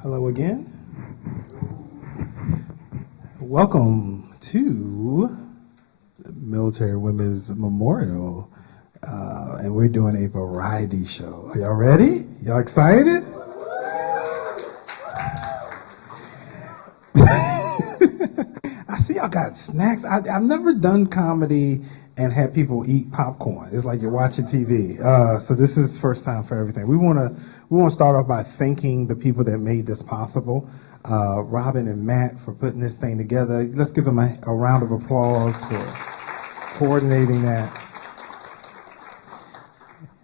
Hello again. Welcome to Military Women's Memorial. And we're doing a variety show. Are y'all ready? Y'all excited? I see y'all got snacks. I've never done comedy and had people eat popcorn. It's like you're watching TV. So this is first time for everything. We want to start off by thanking the people that made this possible. Robin and Matt for putting this thing together. Let's give them a round of applause for coordinating that.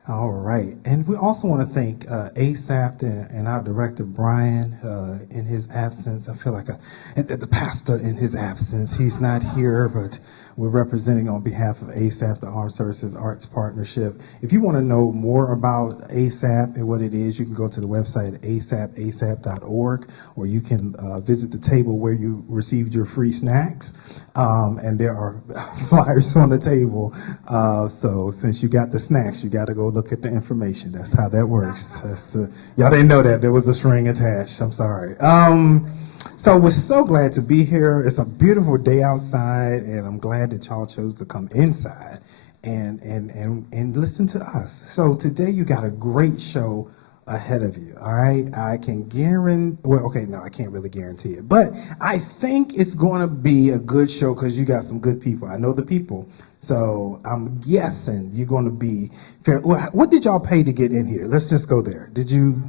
All right. And we also want to thank ASAP and our director, Brian, in his absence. I feel like the pastor in his absence. He's not here, but we're representing on behalf of ASAP, the Armed Services Arts Partnership. If you want to know more about ASAP and what it is, you can go to the website asap.org, or you can visit the table where you received your free snacks. And there are flyers on the table. So since you got the snacks, you got to go look at the information. That's how that works. Y'all didn't know that. There was a string attached. I'm sorry. So we're so glad to be here. It's a beautiful day outside, and I'm glad that y'all chose to come inside and listen to us. So today you got a great show ahead of you, all right? I can guarantee, well, okay, no, I can't really guarantee it, but I think it's going to be a good show because you got some good people. I know the people, so I'm guessing you're going to be fair. What did y'all pay to get in here? Let's just go there. Did you,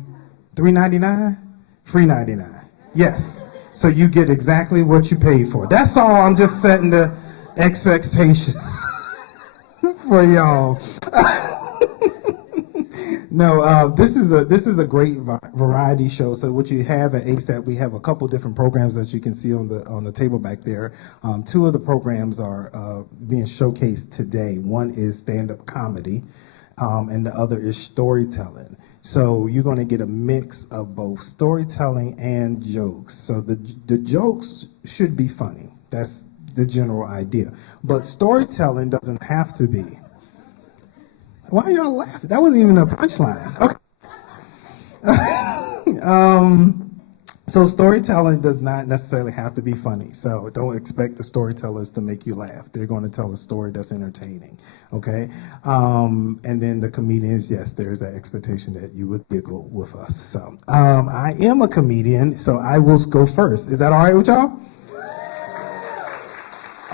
$3.99? Free 99. Yes. So you get exactly what you paid for. That's all. I'm just setting the expectations for y'all. No, this is a great variety show. So what you have at ASAP, we have a couple different programs that you can see on the table back there. Two of the programs are being showcased today. One is stand-up comedy, and the other is storytelling. So you're going to get a mix of both storytelling and jokes. So the jokes should be funny. That's the general idea. But storytelling doesn't have to be. Why are y'all laughing? That wasn't even a punchline. Okay. So storytelling does not necessarily have to be funny. So don't expect the storytellers to make you laugh. They're going to tell a story that's entertaining. Okay. And then the comedians, yes, there's that expectation that you would giggle with us. So I am a comedian, so I will go first. Is that all right with y'all?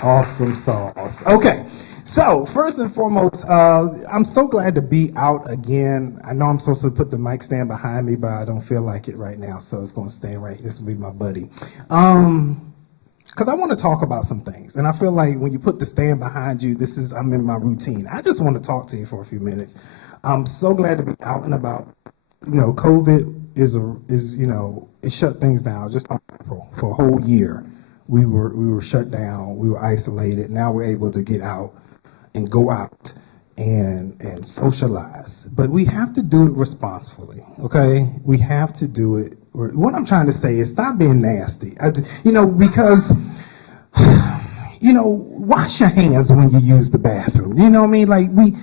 Awesome sauce. Okay. So, first and foremost, I'm so glad to be out again. I know I'm supposed to put the mic stand behind me, but I don't feel like it right now, so it's going to stay right. This will be my buddy. Because I want to talk about some things, and I feel like when you put the stand behind you, I'm in my routine. I just want to talk to you for a few minutes. I'm so glad to be out and about. You know, COVID is it shut things down just on April for a whole year. We were shut down. We were isolated. Now we're able to get out and go out and socialize. But we have to do it responsibly, okay? We have to do it. What I'm trying to say is stop being nasty. Because, wash your hands when you use the bathroom. You know what I mean?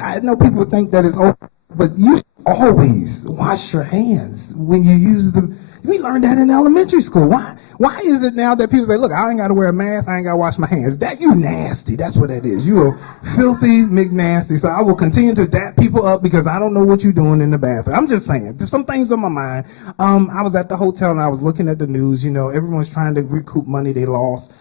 I know people think that it's over, but you always wash your hands when you use we learned that in elementary school. Why is it now that people say, look, I ain't got to wear a mask, I ain't got to wash my hands? That you nasty. That's what that is. You are filthy McNasty. So I will continue to dap people up because I don't know what you're doing in the bathroom. I'm just saying. There's some things on my mind. I was at the hotel and I was looking at the news. Everyone's trying to recoup money they lost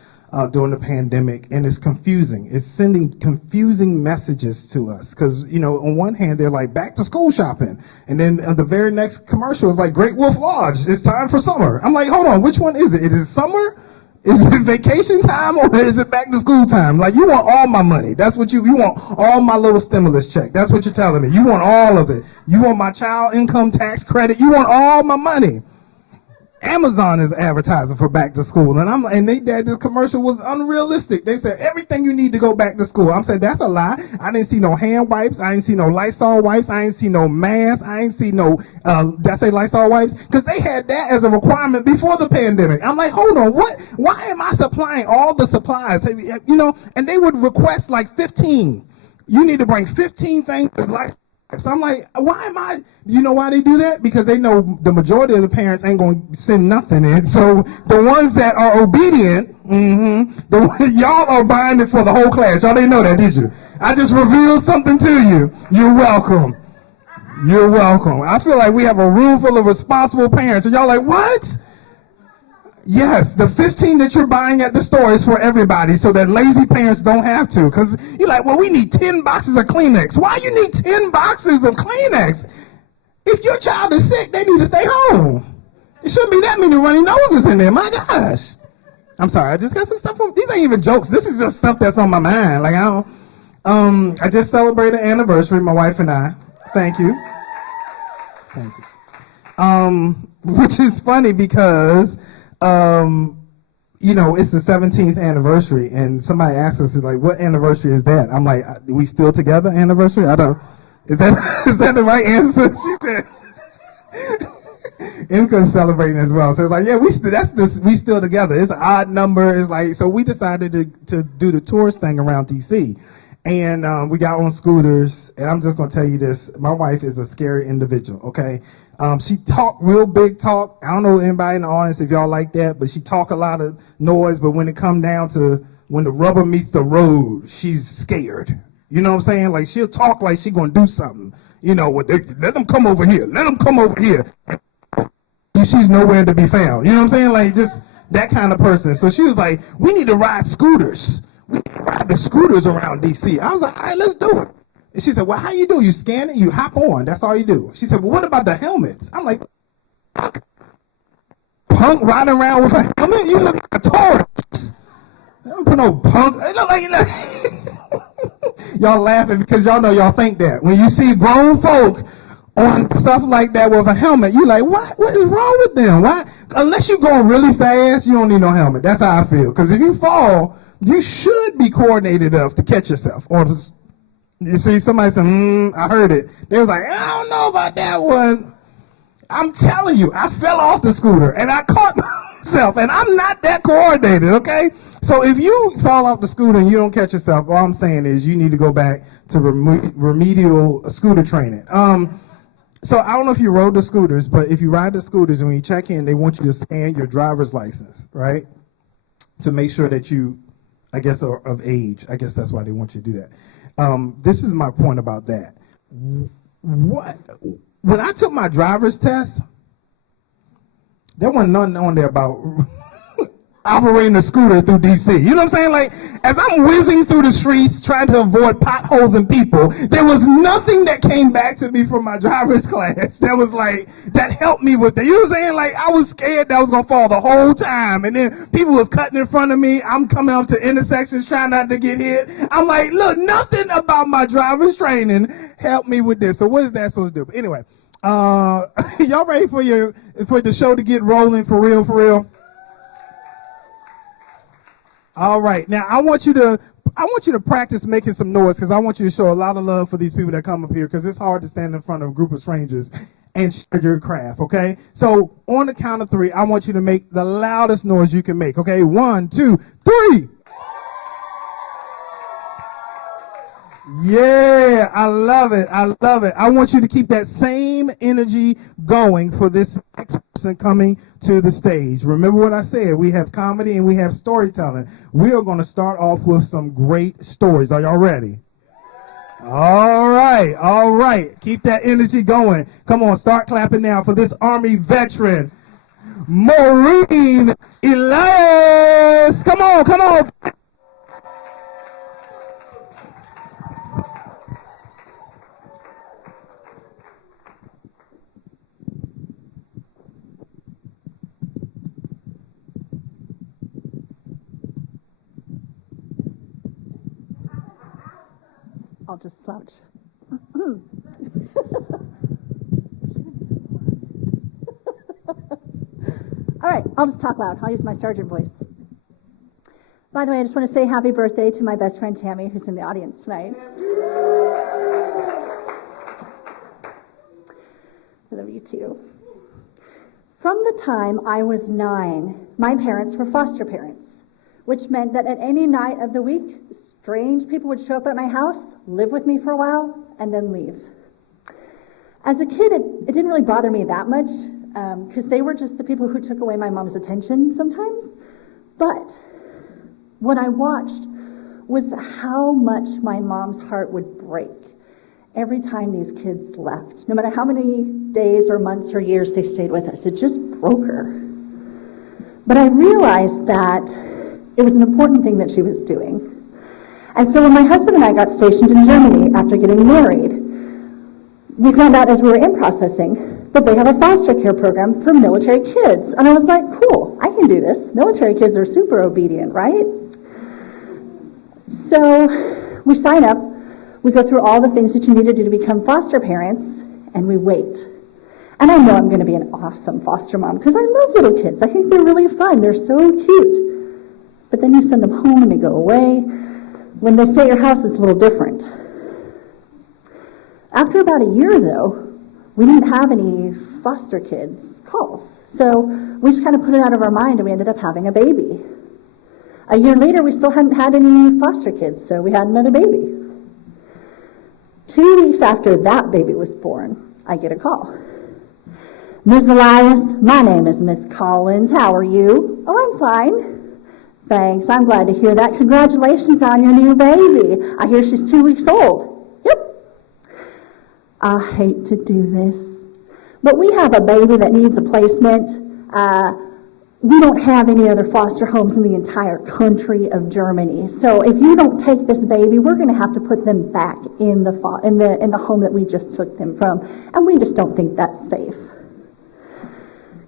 during the pandemic, and it's confusing. It's sending confusing messages to us because, on one hand, they're like, back to school shopping. And then the very next commercial is like, Great Wolf Lodge, it's time for summer. I'm like, hold on, which one is it? Is it summer? Is it vacation time, or is it back to school time? Like, you want all my money. That's what you want, all my little stimulus check. That's what you're telling me. You want all of it. You want my child income tax credit. You want all my money. Amazon is advertising for back to school, and this commercial was unrealistic. They said everything you need to go back to school. I'm saying that's a lie. I didn't see no hand wipes. I didn't see no Lysol wipes. I didn't see no masks. I didn't see no. Did I say Lysol wipes? Because they had that as a requirement before the pandemic. I'm like, hold on, what? Why am I supplying all the supplies? And they would request like 15. You need to bring 15 things like So I'm like, you know why they do that? Because they know the majority of the parents ain't going to send nothing in. So the ones that are obedient, y'all are buying it for the whole class. Y'all didn't know that, did you? I just revealed something to you. You're welcome. You're welcome. I feel like we have a room full of responsible parents. And y'all like, what? Yes, the 15 that you're buying at the store is for everybody so that lazy parents don't have to. Because you're like, well, we need 10 boxes of Kleenex. Why you need 10 boxes of Kleenex? If your child is sick, they need to stay home. There shouldn't be that many runny noses in there. My gosh. I'm sorry, I just got some stuff. These ain't even jokes. This is just stuff that's on my mind. Like, I just celebrated an anniversary, my wife and I. Thank you. Thank you. Which is funny because... it's the 17th anniversary, and somebody asked us, like, what anniversary is that? I'm like, we still together anniversary? Is that the right answer? She said, Imka's celebrating as well. So it's like, yeah, we still together. It's an odd number. It's like, so we decided to do the tourist thing around DC. And we got on scooters, and I'm just going to tell you this. My wife is a scary individual, okay? She talk real big talk. I don't know anybody in the audience if y'all like that, but she talk a lot of noise. But when it come down to when the rubber meets the road, she's scared. You know what I'm saying? Like, she'll talk like she going to do something. Let them come over here. Let them come over here. She's nowhere to be found. You know what I'm saying? Like, just that kind of person. So she was like, we need to ride scooters. We need to ride the scooters around D.C. I was like, all right, let's do it. And she said, well, how you do? You scan it, you hop on. That's all you do. She said, well, what about the helmets? I'm like, punk riding around with a helmet? You look like a tourist. I don't put no punk. Y'all laughing because y'all know y'all think that. When you see grown folk on stuff like that with a helmet, you like, what is wrong with them? Why? Unless you're going really fast, you don't need no helmet. That's how I feel. Because if you fall, you should be coordinated enough to catch yourself. Or you see, somebody said, I heard it. They was like, I don't know about that one. I'm telling you, I fell off the scooter and I caught myself, and I'm not that coordinated, okay? So if you fall off the scooter and you don't catch yourself, all I'm saying is you need to go back to remedial scooter training. So I don't know if you rode the scooters, but if you ride the scooters and when you check in, they want you to scan your driver's license, right? To make sure that you, I guess, are of age. I guess that's why they want you to do that. This is my point about that. When I took my driver's test, there wasn't nothing on there about operating a scooter through D.C. You know what I'm saying? Like, as I'm whizzing through the streets trying to avoid potholes and people, there was nothing that came back to me from my driver's class that was like, that helped me with that. You know what I'm saying? Like, I was scared that I was going to fall the whole time. And then people was cutting in front of me. I'm coming up to intersections trying not to get hit. I'm like, look, nothing about my driver's training helped me with this. So what is that supposed to do? But anyway, y'all ready for the show to get rolling for real, for real? All right. Now, I want you to practice making some noise because I want you to show a lot of love for these people that come up here because it's hard to stand in front of a group of strangers and share your craft, okay? So on the count of 3, I want you to make the loudest noise you can make, okay? 1, 2, 3. Yeah, I love it. I love it. I want you to keep that same energy going for this next person coming to the stage. Remember what I said. We have comedy and we have storytelling. We are going to start off with some great stories. Are y'all ready? All right. All right. Keep that energy going. Come on, start clapping now for this Army veteran, Maureen Elias. Come on, come on. I'll just slouch. All right, I'll just talk loud. I'll use my sergeant voice. By the way, I just want to say happy birthday to my best friend Tammy, who's in the audience tonight. I love you too. From the time I was 9, my parents were foster parents, which meant that at any night of the week, strange people would show up at my house, live with me for a while, and then leave. As a kid, it didn't really bother me that much, because they were just the people who took away my mom's attention sometimes. But what I watched was how much my mom's heart would break every time these kids left. No matter how many days or months or years they stayed with us, it just broke her. But I realized that it was an important thing that she was doing. And so when my husband and I got stationed in Germany after getting married, we found out as we were in processing that they have a foster care program for military kids. And I was like, cool, I can do this. Military kids are super obedient, right? So we sign up, we go through all the things that you need to do to become foster parents, and we wait. And I know I'm going to be an awesome foster mom because I love little kids. I think they're really fun. They're so cute. But then you send them home and they go away. When they stay at your house, it's a little different. After about a year, though, we didn't have any foster kids calls. So we just kind of put it out of our mind, and we ended up having a baby. A year later, we still hadn't had any foster kids, so we had another baby. 2 weeks after that baby was born, I get a call. Ms. Elias, my name is Miss Collins. How are you? Oh, I'm fine. Thanks, I'm glad to hear that. Congratulations on your new baby. I hear she's 2 weeks old. Yep. I hate to do this, but we have a baby that needs a placement. We don't have any other foster homes in the entire country of Germany. So if you don't take this baby, we're going to have to put them back in the home that we just took them from, and we just don't think that's safe.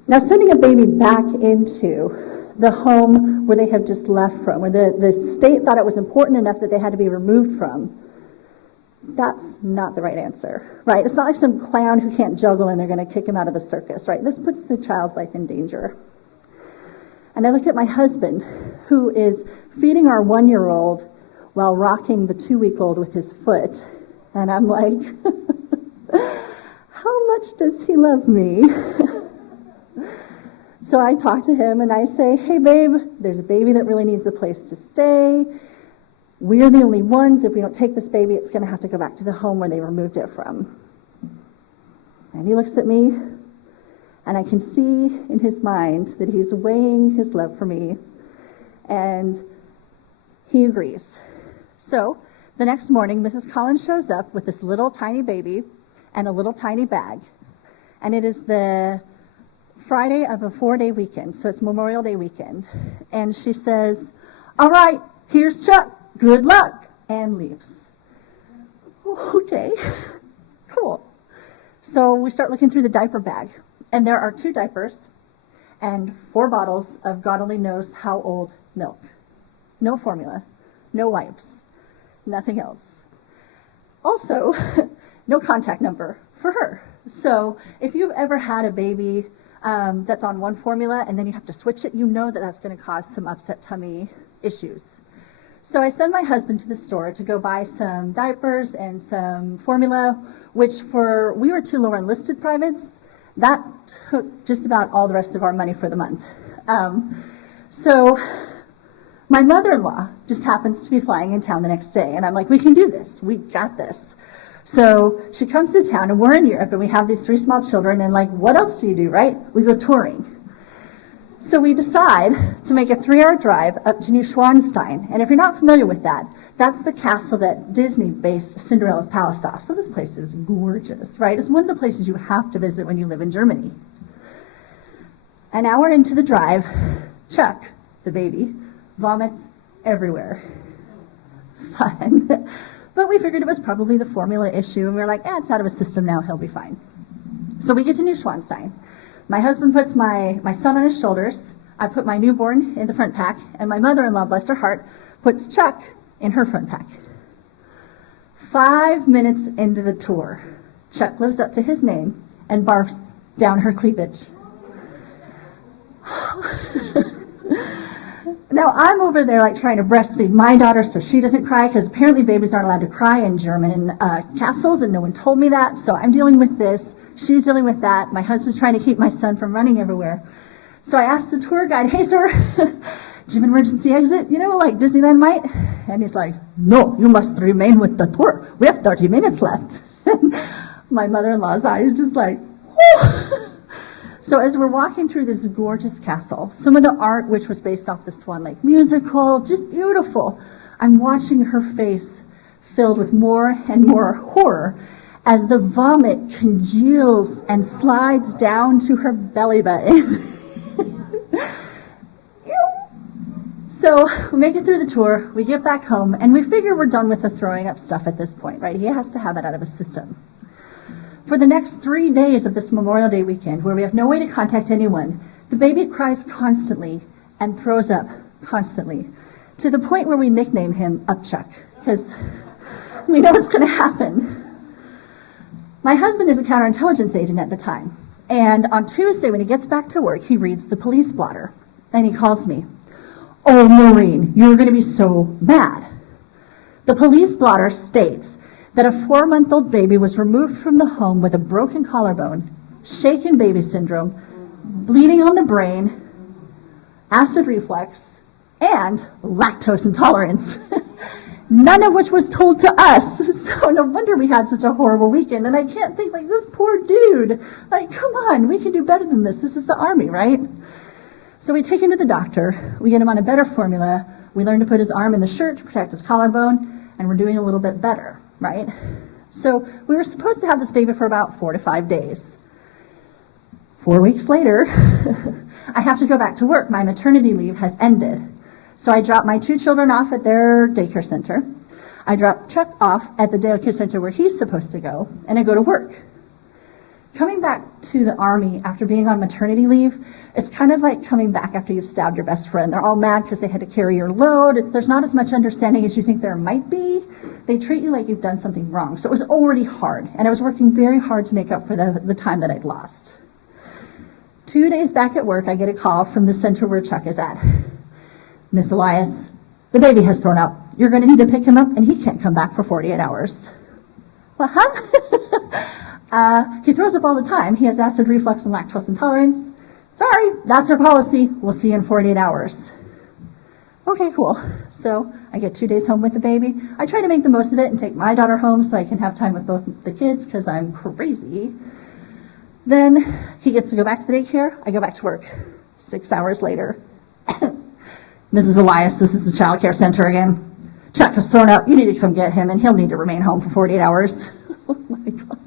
Now, sending a baby back into the home where they have just left from, where the state thought it was important enough that they had to be removed from, that's not the right answer, right? It's not like some clown who can't juggle and they're going to kick him out of the circus, right? This puts the child's life in danger. And I look at my husband, who is feeding our 1-year-old while rocking the 2-week-old with his foot. And I'm like, how much does he love me? So I talk to him and I say, hey, babe, there's a baby that really needs a place to stay. We're the only ones. If we don't take this baby, it's going to have to go back to the home where they removed it from. And he looks at me, and I can see in his mind that he's weighing his love for me, and he agrees. So the next morning, Mrs. Collins shows up with this little tiny baby and a little tiny bag. And it is the Friday of a 4-day weekend, so it's Memorial Day weekend. And she says, all right, here's Chuck. Good luck, and leaves. Okay, cool. So we start looking through the diaper bag, and there are 2 diapers and 4 bottles of God only knows how old milk. No formula, no wipes, nothing else. Also, no contact number for her. So if you've ever had a baby that's on one formula and then you have to switch it, you know that that's going to cause some upset tummy issues. So I send my husband to the store to go buy some diapers and some formula, which we were 2 lower enlisted privates. That took just about all the rest of our money for the month. So my mother-in-law just happens to be flying in town the next day, and I'm like, we can do this. We got this. So she comes to town, and we're in Europe, and we have these 3 small children, and like, what else do you do, right? We go touring. So we decide to make a 3-hour drive up to Neuschwanstein. And if you're not familiar with that, that's the castle that Disney based Cinderella's palace off. So this place is gorgeous, right? It's one of the places you have to visit when you live in Germany. An hour into the drive, Chuck, the baby, vomits everywhere. Fun. But we figured it was probably the formula issue, and we were like, it's out of his system now, he'll be fine. So we get to Neuschwanstein. My husband puts my son on his shoulders. I put my newborn in the front pack, and my mother-in-law, bless her heart, puts Chuck in her front pack. 5 minutes into the tour, Chuck lives up to his name and barfs down her cleavage. Now, I'm over there like trying to breastfeed my daughter so she doesn't cry, because apparently babies aren't allowed to cry in German castles, and no one told me that. So I'm dealing with this. She's dealing with that. My husband's trying to keep my son from running everywhere. So I asked the tour guide, hey, sir, do you have an emergency exit, like Disneyland might? And he's like, no, you must remain with the tour. We have 30 minutes left. My mother-in-law's eyes just like, whew. So as we're walking through this gorgeous castle, some of the art, which was based off the Swan Lake musical, just beautiful, I'm watching her face filled with more and more horror as the vomit congeals and slides down to her belly button. So we make it through the tour, we get back home, and we figure we're done with the throwing up stuff at this point, right? He has to have it out of his system. For the next 3 days of this Memorial Day weekend, where we have no way to contact anyone, the baby cries constantly and throws up constantly, to the point where we nickname him Upchuck, because we know it's going to happen. My husband is a counterintelligence agent at the time, and on Tuesday when he gets back to work, he reads the police blotter, and he calls me. Oh, Maureen, you're going to be so mad. The police blotter states that a 4-month-old baby was removed from the home with a broken collarbone, shaken baby syndrome, bleeding on the brain, acid reflux, and lactose intolerance. None of which was told to us. So no wonder we had such a horrible weekend. And I can't think, like, this poor dude. Like, come on, we can do better than this. This is the Army, right? So we take him to the doctor, we get him on a better formula, we learn to put his arm in the shirt to protect his collarbone, and we're doing a little bit better, right? So we were supposed to have this baby for about 4 to 5 days. 4 weeks later, I have to go back to work. My maternity leave has ended. So I drop my 2 children off at their daycare center. I drop Chuck off at the daycare center where he's supposed to go, and I go to work. Coming back to the Army after being on maternity leave, it's kind of like coming back after you've stabbed your best friend. They're all mad because they had to carry your load. There's not as much understanding as you think there might be. They treat you like you've done something wrong. So it was already hard, and I was working very hard to make up for the time that I'd lost. 2 days back at work, I get a call from the center where Chuck is at. Miss Elias, the baby has thrown up. You're going to need to pick him up, and he can't come back for 48 hours. Well, he throws up all the time. He has acid reflux and lactose intolerance. Sorry, that's our policy. We'll see you in 48 hours. Okay, cool. So I get 2 days home with the baby. I try to make the most of it and take my daughter home so I can have time with both the kids because I'm crazy. Then he gets to go back to the daycare. I go back to work. 6 hours later. Mrs. Elias, this is the child care center again. Chuck has thrown up. You need to come get him, and he'll need to remain home for 48 hours. Oh, my God.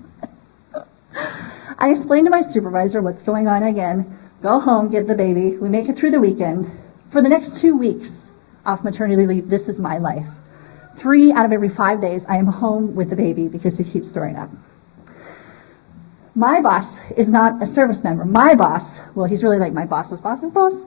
I explained to my supervisor what's going on again. Go home, get the baby. We make it through the weekend. For the next 2 weeks off maternity leave, this is my life. 3 out of every 5 days, I am home with the baby because he keeps throwing up. My boss is not a service member. My boss, well, he's really like my boss's boss's boss,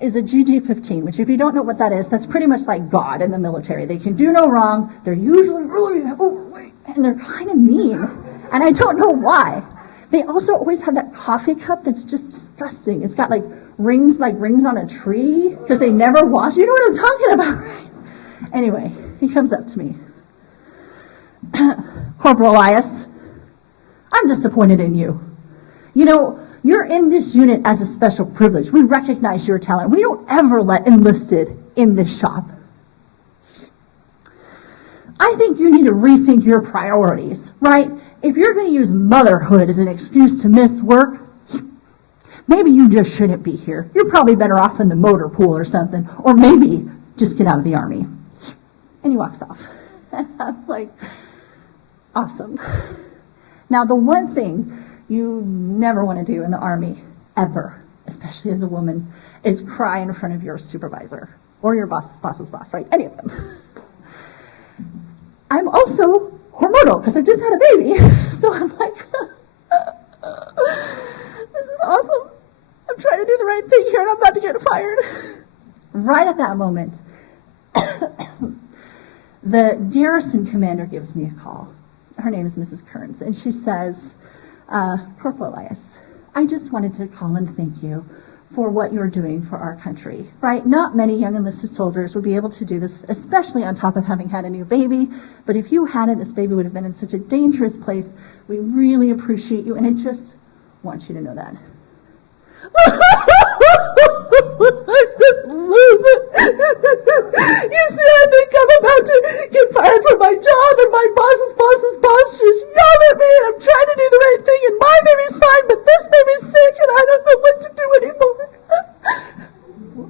is a GG-15, which if you don't know what that is, that's pretty much like God in the military. They can do no wrong. They're usually really overweight, and they're kind of mean. And I don't know why. They also always have that coffee cup that's just disgusting. It's got like rings on a tree because they never wash. You know what I'm talking about, right? Anyway, he comes up to me. Corporal Elias, I'm disappointed in you. You know, you're in this unit as a special privilege. We recognize your talent. We don't ever let enlisted in this shop. I think you need to rethink your priorities, right? If you're going to use motherhood as an excuse to miss work, maybe you just shouldn't be here. You're probably better off in the motor pool or something, or maybe just get out of the Army. And he walks off. And I'm like, awesome. Now, the one thing you never want to do in the Army, ever, especially as a woman, is cry in front of your supervisor or your boss's boss's boss, right? Any of them. I'm also hormonal because I've just had a baby. So I'm like, this is awesome. I'm trying to do the right thing here and I'm about to get fired. Right at that moment, the garrison commander gives me a call. Her name is Mrs. Kearns, and she says, Corporal Elias, I just wanted to call and thank you for what you're doing for our country, right? Not many young enlisted soldiers would be able to do this, especially on top of having had a new baby. But if you hadn't, this baby would have been in such a dangerous place. We really appreciate you, and I just want you to know that. I just lose it. You see, I think I'm about to get fired from my job, and my boss's boss's boss just yelled at me, and I'm trying to do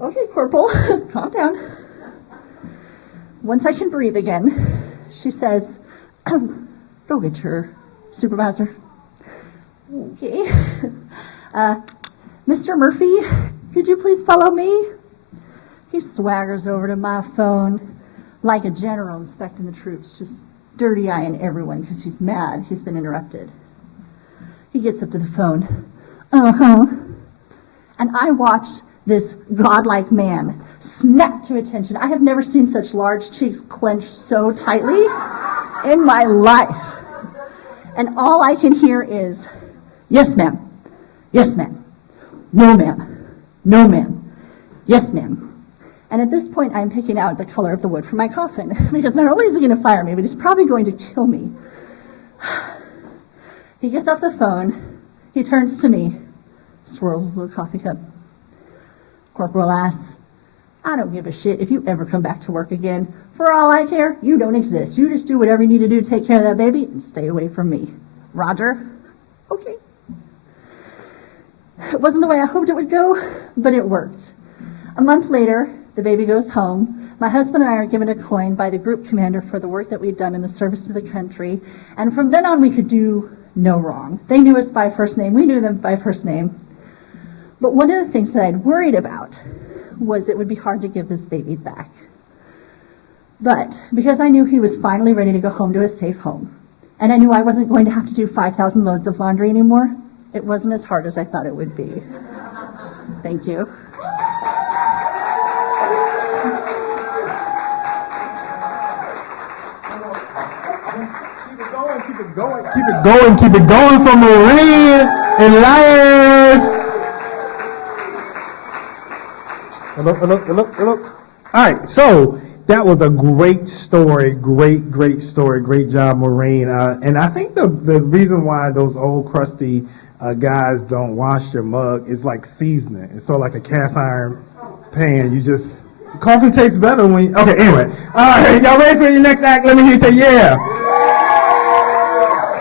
Okay, Corporal, calm down. Once I can breathe again, she says, go get your supervisor. Okay. Mr. Murphy, could you please follow me? He swaggers over to my phone like a general inspecting the troops, just dirty-eyeing everyone because he's mad he's been interrupted. He gets up to the phone. Uh-huh. And I watch this godlike man snap to attention. I have never seen such large cheeks clenched so tightly in my life. And all I can hear is, yes, ma'am. Yes, ma'am. No, ma'am. No, ma'am. Yes, ma'am. And at this point, I'm picking out the color of the wood for my coffin, because not only is he going to fire me, but he's probably going to kill me. He gets off the phone, he turns to me, swirls his little coffee cup. Corporal asks, I don't give a shit if you ever come back to work again. For all I care, you don't exist. You just do whatever you need to do to take care of that baby and stay away from me. Roger? Okay. It wasn't the way I hoped it would go, but it worked. A month later, the baby goes home. My husband and I are given a coin by the group commander for the work that we'd done in the service to the country. And from then on, we could do no wrong. They knew us by first name. We knew them by first name. But one of the things that I'd worried about was it would be hard to give this baby back. But because I knew he was finally ready to go home to a safe home, and I knew I wasn't going to have to do 5,000 loads of laundry anymore, it wasn't as hard as I thought it would be. Thank you. Keep it going for Maureen and Elias. Hello. All right, so that was a great story, great story, great job, Maureen. And I think the reason why those old crusty guys don't wash their mug is like seasoning. It's sort of like a cast iron pan. Coffee tastes better when okay, anyway. All right, y'all ready for your next act? Let me hear you say yeah.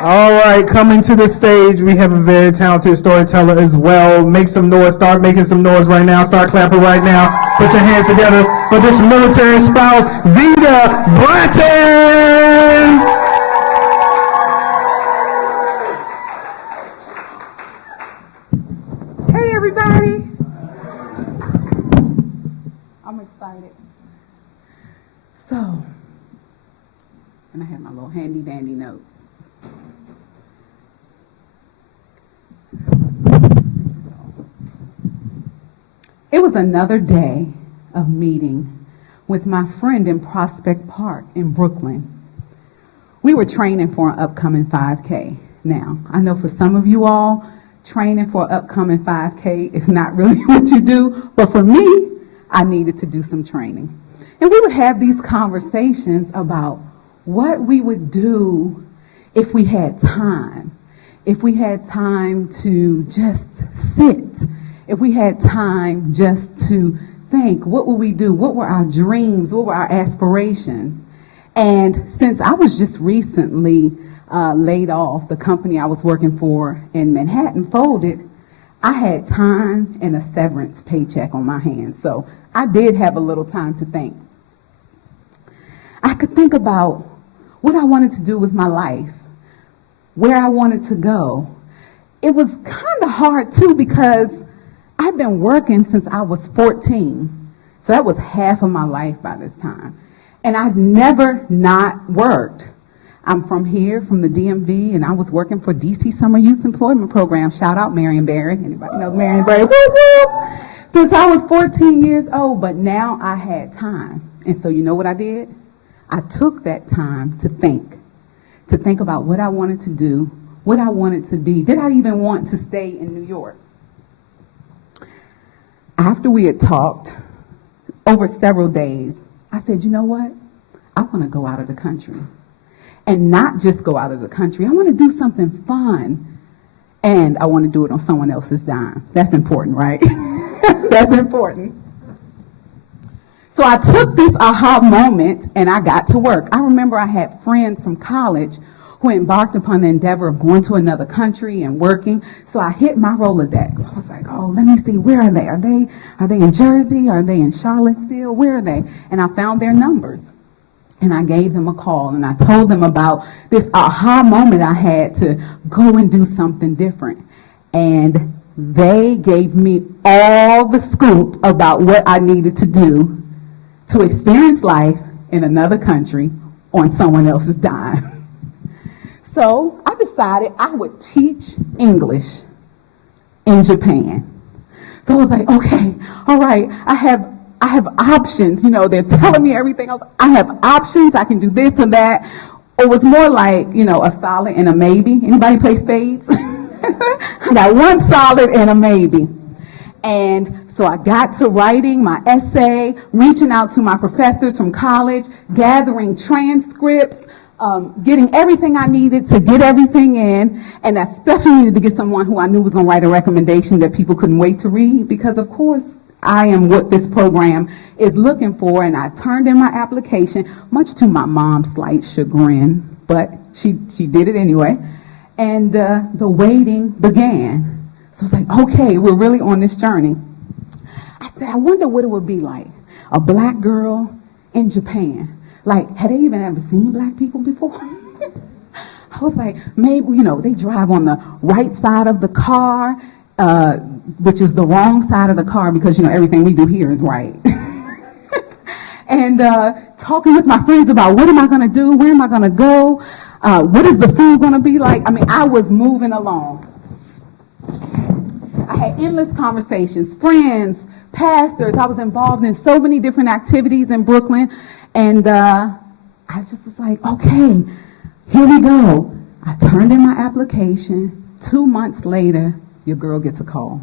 All right, coming to the stage, we have a very talented storyteller as well. Make some noise. Start making some noise right now. Start clapping right now. Put your hands together for this military spouse, Vida Bratton. Hey, everybody. I'm excited. So, and I have my little handy-dandy notes. It was another day of meeting with my friend in Prospect Park in Brooklyn. We were training for an upcoming 5K. Now, I know for some of you all, training for an upcoming 5K is not really what you do, but for me, I needed to do some training. And we would have these conversations about what we would do if we had time. If we had time to just sit, if we had time just to think, what would we do? What were our dreams? What were our aspirations? And since I was just recently laid off, the company I was working for in Manhattan folded, I had time and a severance paycheck on my hands. So I did have a little time to think. I could think about what I wanted to do with my life, where I wanted to go. It was kind of hard too because I've been working since I was 14. So that was half of my life by this time. And I'd never not worked. I'm from here, from the DMV, and I was working for DC Summer Youth Employment Program. Shout out Marion Barry. Anybody know Marion Barry? Woo, woo. Since I was 14 years old, but now I had time. And so you know what I did? I took that time to think about what I wanted to do, what I wanted to be. Did I even want to stay in New York? After we had talked over several days, I said, you know what? I want to go out of the country. And not just go out of the country. I want to do something fun. And I want to do it on someone else's dime. That's important, right? That's important. So I took this aha moment and I got to work. I remember I had friends from college who embarked upon the endeavor of going to another country and working. So I hit my Rolodex. I was like, oh, let me see, where are they? Are they in Jersey? Are they in Charlottesville? Where are they? And I found their numbers. And I gave them a call, and I told them about this aha moment I had to go and do something different. And they gave me all the scoop about what I needed to do to experience life in another country on someone else's dime. So I decided I would teach English in Japan. So I was like, okay, all right, I have options. You know, they're telling me everything else. I have options. I can do this and that. It was more like, you know, a solid and a maybe. Anybody play spades? I got one solid and a maybe. And so I got to writing my essay, reaching out to my professors from college, gathering transcripts, getting everything I needed to get everything in, and I especially needed to get someone who I knew was going to write a recommendation that people couldn't wait to read, because of course I am what this program is looking for. And I turned in my application, much to my mom's slight chagrin, but she did it anyway. And the waiting began. So it's like, okay, we're really on this journey. I said, I wonder what it would be like, a black girl in Japan. Like, had they even ever seen black people before? I was like, maybe, you know, they drive on the right side of the car, which is the wrong side of the car because, you know, everything we do here is right. And talking with my friends about what am I going to do? Where am I going to go? What is the food going to be like? I mean, I was moving along. I had endless conversations, friends, pastors. I was involved in so many different activities in Brooklyn. And I just was like, okay, here we go. I turned in my application. 2 months later, your girl gets a call.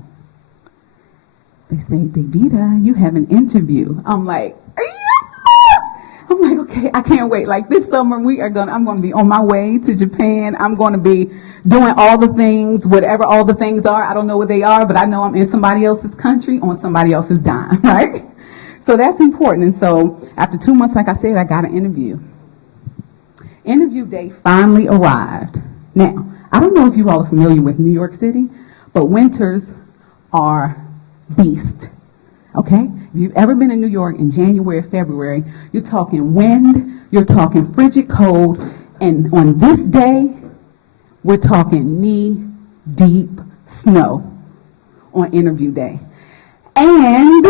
They say, Davida, you have an interview. I'm like, yes! I'm like, okay, I can't wait. Like this summer, I'm going to be on my way to Japan. I'm going to be doing all the things, whatever all the things are. I don't know what they are, but I know I'm in somebody else's country on somebody else's dime, right? So that's important. And so after 2 months, like I said, I got an interview. Interview day finally arrived. Now, I don't know if you all are familiar with New York City, but winters are beast. Okay? If you've ever been in New York in January, February, you're talking wind, you're talking frigid cold, and on this day, we're talking knee-deep snow on interview day. And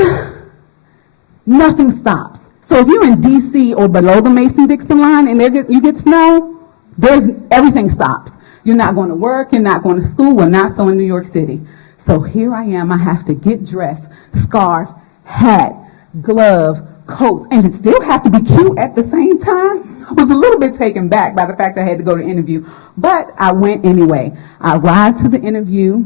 nothing stops. So if you're in D.C. or below the Mason-Dixon line and you get snow, everything stops. You're not going to work, you're not going to school. Well, not so in New York City. So here I am. I have to get dressed, scarf, hat, glove, coat, and it still have to be cute at the same time. I was a little bit taken back by the fact I had to go to interview, but I went anyway. I arrived to the interview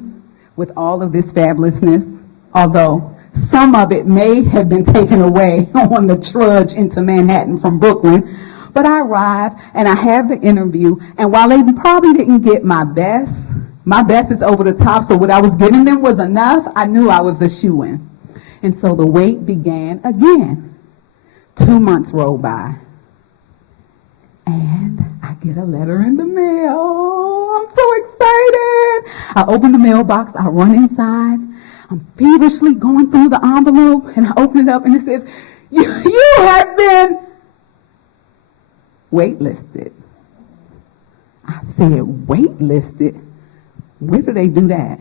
with all of this fabulousness, although some of it may have been taken away on the trudge into Manhattan from Brooklyn. But I arrived and I have the interview, and while they probably didn't get my best is over the top, so what I was giving them was enough. I knew I was a shoo-in. And so the wait began again. 2 months rolled by. And I get a letter in the mail. I'm so excited. I open the mailbox. I run inside. I'm feverishly going through the envelope, and I open it up, and it says, you have been waitlisted. I said, waitlisted? Where do they do that?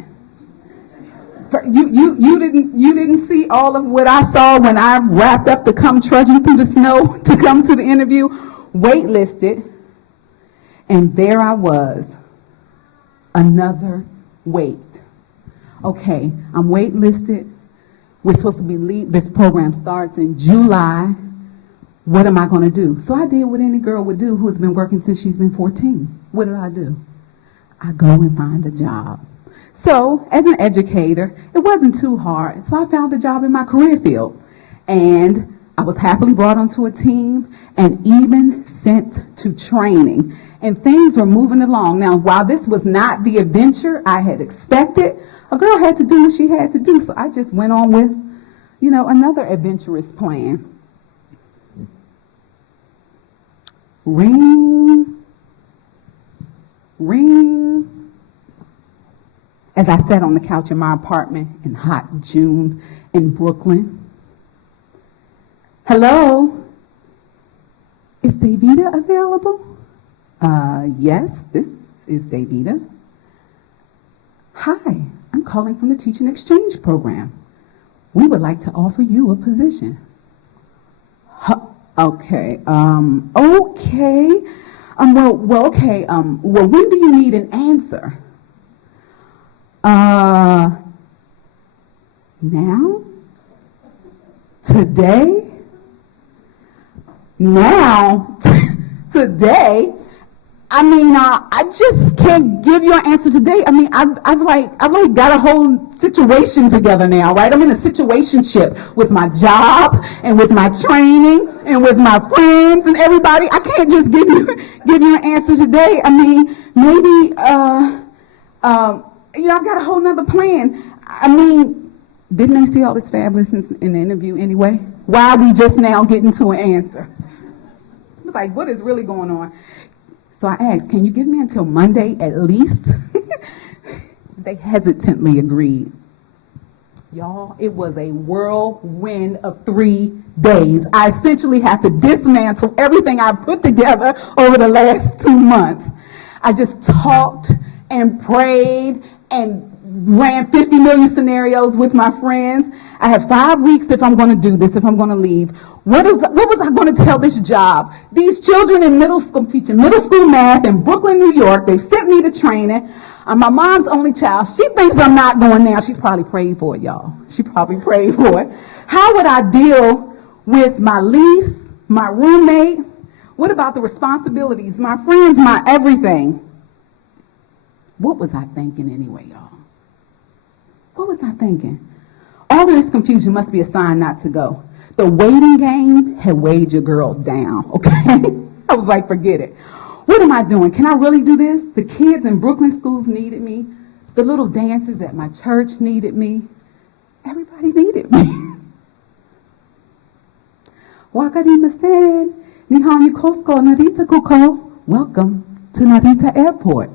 You didn't see all of what I saw when I wrapped up to come trudging through the snow to come to the interview. Waitlisted, and there I was, another wait. Okay, I'm waitlisted. We're supposed to be this program starts in July. What am I going to do? So I did what any girl would do who's been working since she's been 14. What did I do? I go and find a job. So as an educator, it wasn't too hard. So I found a job in my career field. And I was happily brought onto a team and even sent to training. And things were moving along. Now, while this was not the adventure I had expected, a girl had to do what she had to do. So I just went on with, another adventurous plan. Ring. Ring. As I sat on the couch in my apartment in hot June in Brooklyn. Hello? Is Davida available? Yes, this is Davida. Hi, I'm calling from the Teaching Exchange Program. We would like to offer you a position. Okay. Okay. Well, when do you need an answer? Now? Today? Now? Today? I mean, I just can't give you an answer today. I mean, I've got a whole situation together now, right? I'm in a situationship with my job and with my training and with my friends and everybody. I can't just give you an answer today. I mean, maybe, I've got a whole nother plan. I mean, didn't they see all this fabulousness in the interview anyway? Why are we just now getting to an answer? It's like, what is really going on? So I asked, can you give me until Monday at least? They hesitantly agreed. Y'all, it was a whirlwind of 3 days. I essentially have to dismantle everything I put together over the last 2 months. I just talked and prayed and ran 50 million scenarios with my friends. I have 5 weeks if I'm going to do this, if I'm going to leave. What was I going to tell this job? These children in middle school, I'm teaching middle school math in Brooklyn, New York. They sent me to training. I'm my mom's only child. She thinks I'm not going now. She's probably prayed for it, y'all. She probably prayed for it. How would I deal with my lease, my roommate? What about the responsibilities, my friends, my everything? What was I thinking anyway, y'all? What was I thinking? All this confusion must be a sign not to go. The waiting game had weighed your girl down, okay? I was like, forget it. What am I doing? Can I really do this? The kids in Brooklyn schools needed me. The little dancers at my church needed me. Everybody needed me. Wakarimasen, Nihon Yukosko, Narita Kuko. Welcome to Narita Airport.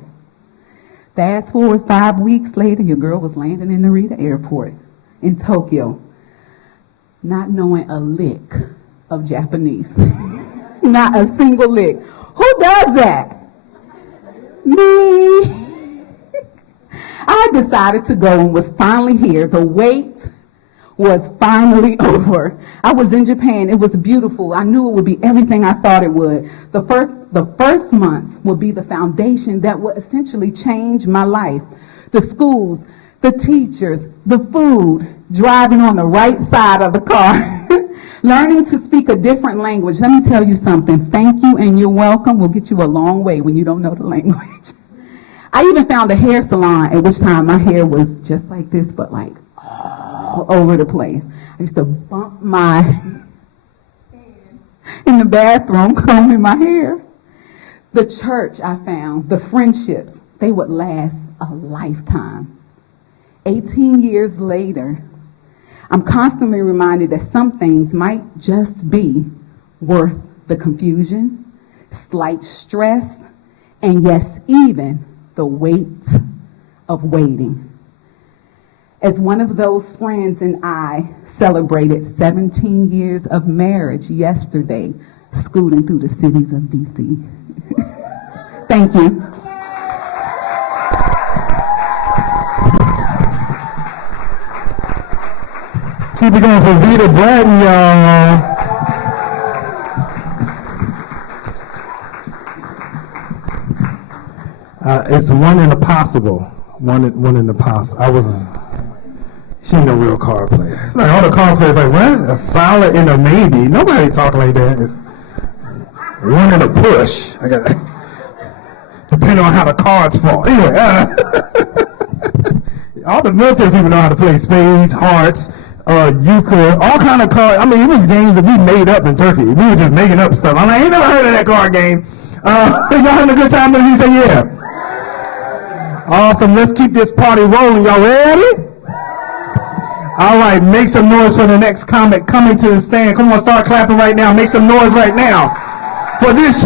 Fast forward 5 weeks later, your girl was landing in Narita Airport in Tokyo, not knowing a lick of Japanese. Not a single lick. Who does that? Me. I decided to go and was finally here. The wait was finally over. I was in Japan. It was beautiful. I knew it would be everything I thought it would. The first month would be the foundation that would essentially change my life. The schools, the teachers, the food, driving on the right side of the car, learning to speak a different language. Let me tell you something. Thank you and you're welcome will get you a long way when you don't know the language. I even found a hair salon at which time my hair was just like this, but like all over the place. I used to bump my hand in the bathroom combing my hair. The church I found, the friendships, they would last a lifetime. 18 years later, I'm constantly reminded that some things might just be worth the confusion, slight stress, and yes, even the weight of waiting. As one of those friends and I celebrated 17 years of marriage yesterday, scooting through the cities of D.C. Thank you. Keep it going for Vita Bratton, y'all. It's one in a possible. One in the possible. She ain't a real card player. Like all the card players, like what? A solid and a maybe. Nobody talk like that. It's one in a push. I got depending on how the cards fall. Anyway, all the military people know how to play spades, hearts, euchre, all kind of cards. I mean, it was games that we made up in Turkey. We were just making up stuff. I'm like, I ain't never heard of that card game. Y'all having a good time? Let me say yeah. Awesome. Let's keep this party rolling. Y'all ready? All right, make some noise for the next comic coming to the stand. Come on, start clapping right now. Make some noise right now for this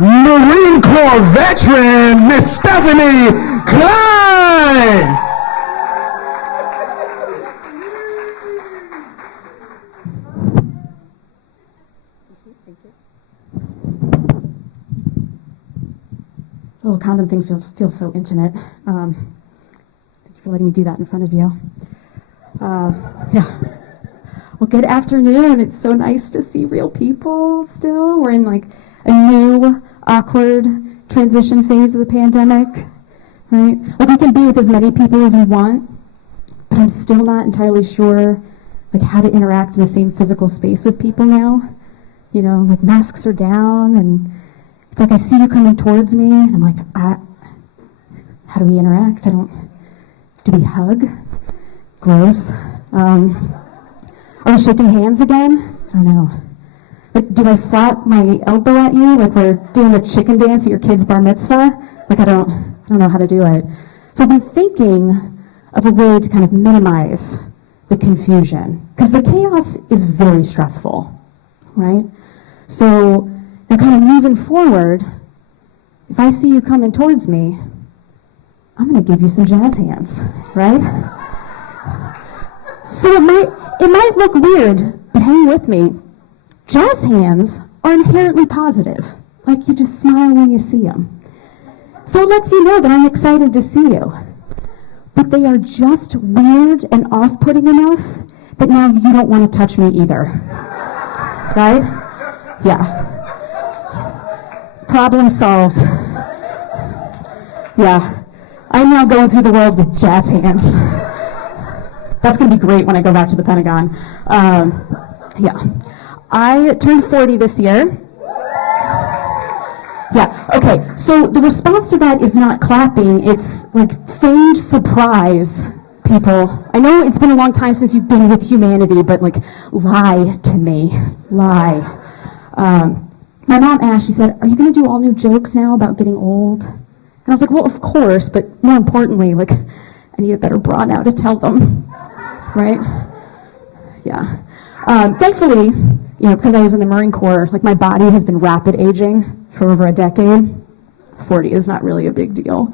Marine Corps veteran, Miss Stephanie Klein. The little condom thing feels so intimate. Thank you for letting me do that in front of you. Yeah. Well, good afternoon. It's so nice to see real people still. We're in like a new, awkward transition phase of the pandemic, right? Like we can be with as many people as we want, but I'm still not entirely sure like how to interact in the same physical space with people now. You know, like masks are down and it's like I see you coming towards me. I'm like, how do we interact? Do we hug? Gross. Are we shaking hands again? I don't know. Like, do I flap my elbow at you like we're doing the chicken dance at your kid's bar mitzvah? Like, I don't know how to do it. So I've been thinking of a way to kind of minimize the confusion, because the chaos is very stressful, right? So now kind of moving forward, if I see you coming towards me, I'm going to give you some jazz hands, right? So it might look weird, but hang with me. Jazz hands are inherently positive. Like you just smile when you see them. So it lets you know that I'm excited to see you. But they are just weird and off-putting enough that now you don't want to touch me either. Right? Yeah. Problem solved. Yeah. I'm now going through the world with jazz hands. That's going to be great when I go back to the Pentagon. Yeah. I turned 40 this year. Yeah, okay. So the response to that is not clapping. It's like feigned surprise, people. I know it's been a long time since you've been with humanity, but like, lie to me. Lie. My mom asked, she said, are you going to do all new jokes now about getting old? And I was like, well, of course, but more importantly, like, I need a better bra now to tell them. Right? Yeah. Thankfully, you know, because I was in the Marine Corps, like my body has been rapid aging for over a decade. 40 is not really a big deal.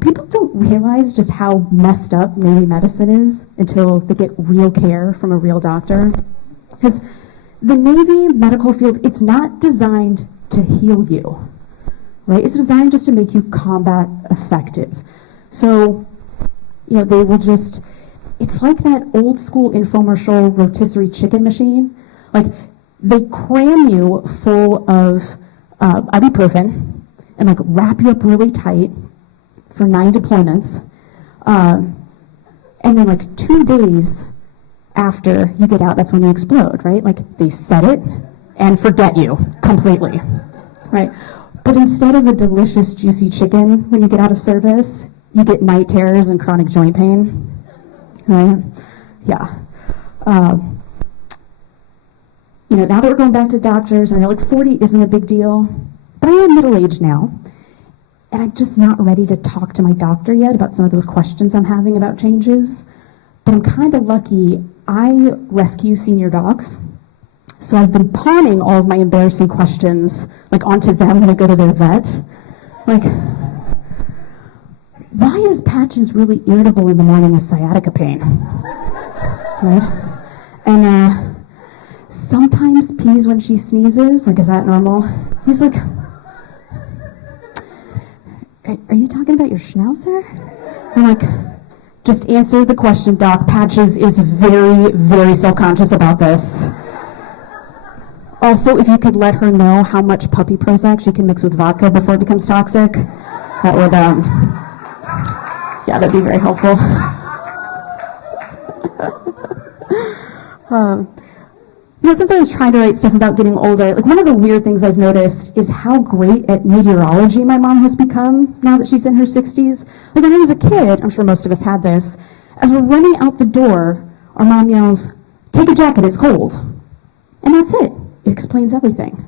People don't realize just how messed up Navy medicine is until they get real care from a real doctor. Because the Navy medical field, it's not designed to heal you, right? It's designed just to make you combat effective. So, you know, they will just, it's like that old school infomercial rotisserie chicken machine. Like, they cram you full of ibuprofen and like wrap you up really tight for 9 deployments. And then like 2 days after you get out, that's when you explode, right? Like they set it and forget you completely, right? But instead of a delicious juicy chicken when you get out of service, you get night terrors and chronic joint pain, right? Yeah. You know, now that we're going back to doctors, and I know like 40 isn't a big deal, but I am middle-aged now, and I'm just not ready to talk to my doctor yet about some of those questions I'm having about changes. But I'm kind of lucky. I rescue senior dogs, so I've been pawning all of my embarrassing questions like onto them when I go to their vet. Like, why is Patches really irritable in the morning with sciatica pain? Right? And sometimes pees when she sneezes. Like, is that normal? He's like, are you talking about your schnauzer? I'm like, just answer the question, Doc. Patches is very, very self-conscious about this. Also, if you could let her know how much puppy Prozac she can mix with vodka before it becomes toxic, that would, yeah, that'd be very helpful. You know, since I was trying to write stuff about getting older, like one of the weird things I've noticed is how great at meteorology my mom has become now that she's in her 60s. Like when I was a kid, I'm sure most of us had this, as we're running out the door, our mom yells, "Take a jacket, it's cold." And that's it. It explains everything.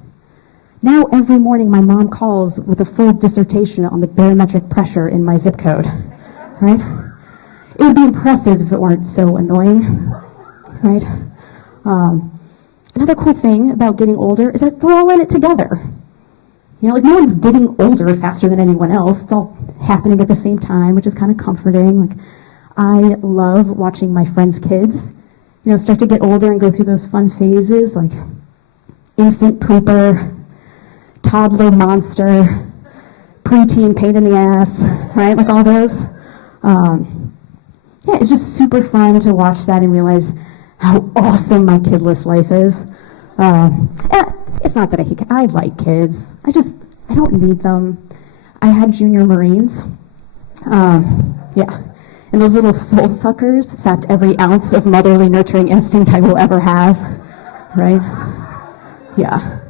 Now every morning my mom calls with a full dissertation on the barometric pressure in my zip code, right? It would be impressive if it weren't so annoying, right? Another cool thing about getting older is that we're all in it together. You know, like no one's getting older faster than anyone else. It's all happening at the same time, which is kind of comforting. Like I love watching my friends' kids, you know, start to get older and go through those fun phases like infant pooper, toddler monster, preteen pain in the ass, right? Like all those. Yeah, it's just super fun to watch that and realize how awesome my kidless life is. And it's not that I like kids. I don't need them. I had junior Marines. Yeah. And those little soul suckers sapped every ounce of motherly nurturing instinct I will ever have. Right? Yeah.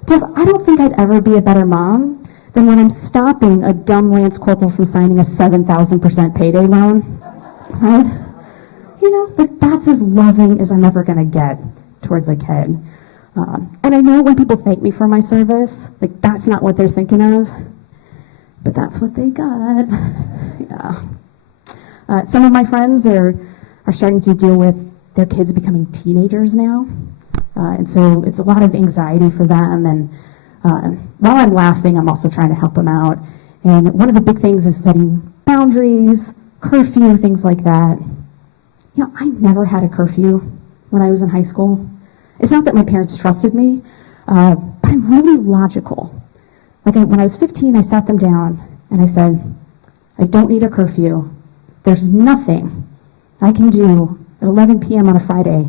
Because I don't think I'd ever be a better mom than when I'm stopping a dumb Lance Corporal from signing a 7,000% payday loan. Right? You know, but that's as loving as I'm ever going to get towards a kid. And I know when people thank me for my service, like that's not what they're thinking of, but that's what they got. Yeah. Some of my friends are starting to deal with their kids becoming teenagers now. And so it's a lot of anxiety for them. And while I'm laughing, I'm also trying to help them out. And one of the big things is setting boundaries, curfew, things like that. You know, I never had a curfew when I was in high school. It's not that my parents trusted me, but I'm really logical. Like when I was 15, I sat them down and I said, I don't need a curfew. There's nothing I can do at 11 p.m. on a Friday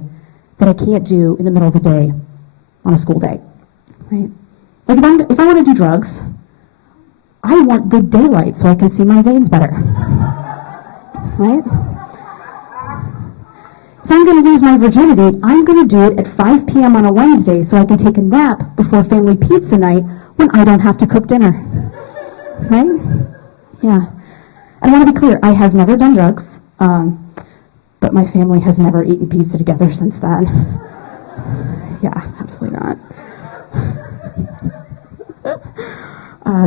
that I can't do in the middle of the day on a school day, right? Like if I want to do drugs, I want good daylight so I can see my veins better, right? If I'm going to lose my virginity, I'm going to do it at 5 p.m. on a Wednesday so I can take a nap before family pizza night when I don't have to cook dinner. Right? Yeah. I want to be clear, I have never done drugs, but my family has never eaten pizza together since then. Yeah, absolutely not.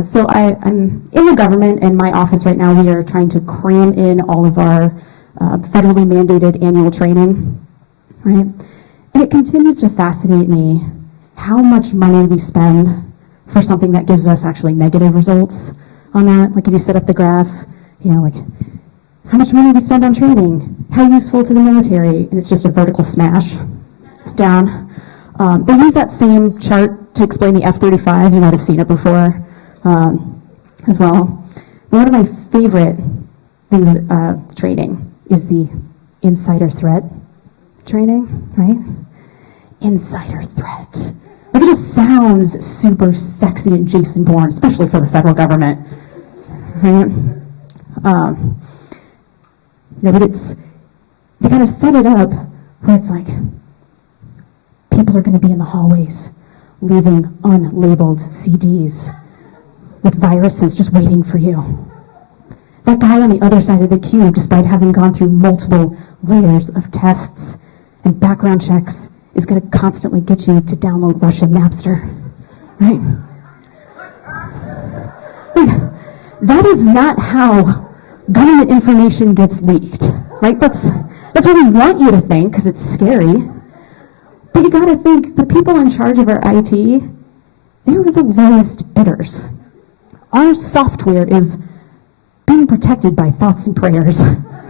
So I'm in the government, in my office right now, we are trying to cram in all of our federally mandated annual training, right? And it continues to fascinate me how much money we spend for something that gives us actually negative results on that. Like if you set up the graph, you know, like how much money we spend on training, how useful to the military, and it's just a vertical smash down. They use that same chart to explain the F-35. You might have seen it before as well. One of my favorite things training is the insider threat training, right? Insider threat. Like it just sounds super sexy and Jason Bourne, especially for the federal government, right? No, but they kind of set it up where it's like people are going to be in the hallways leaving unlabeled CDs with viruses just waiting for you. That guy on the other side of the cube, despite having gone through multiple layers of tests and background checks, is going to constantly get you to download Russian Napster, right? Like, that is not how government information gets leaked, right? That's what we want you to think, because it's scary. But you got to think, the people in charge of our IT, they were the lowest bidders. Our software is being protected by thoughts and prayers,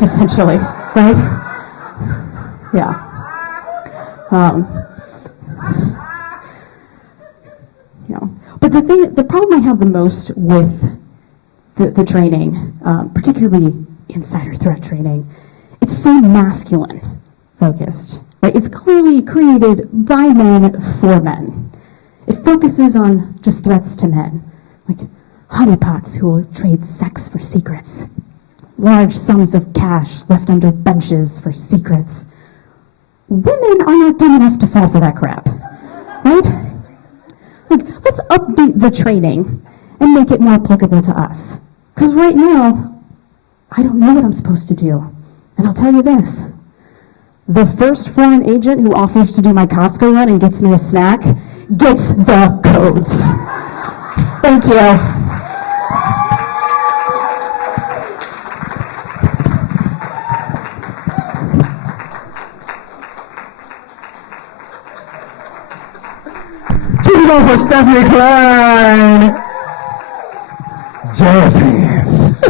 essentially, right? Yeah. You know, but the problem I have the most with the training, particularly insider threat training, it's so masculine focused, right? It's clearly created by men for men. It focuses on just threats to men, like honeypots who will trade sex for secrets, large sums of cash left under benches for secrets. Women are not dumb enough to fall for that crap, right? Like, let's update the training and make it more applicable to us. Because right now, I don't know what I'm supposed to do. And I'll tell you this, the first foreign agent who offers to do my Costco run and gets me a snack gets the codes. Thank you. go for Stephanie Klein. Jazz hands.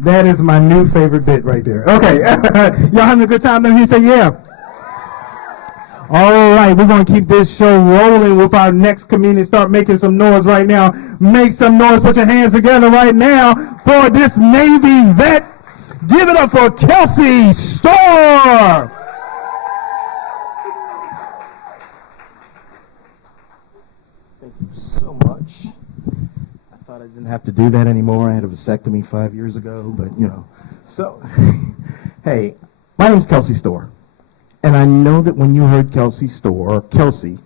That is my new favorite bit right there. Okay, y'all having a good time? Let me say yeah. All right, we're going to keep this show rolling with our next comedian. Start making some noise right now. Make some noise. Put your hands together right now for this Navy vet. Give it up for Kelsey Storr. Thank you so much. I thought I didn't have to do that anymore. I had a vasectomy 5 years ago, but you know. So, hey, my name's Kelsey Storr. And I know that when you heard Kelsey Storr, or Kelsey,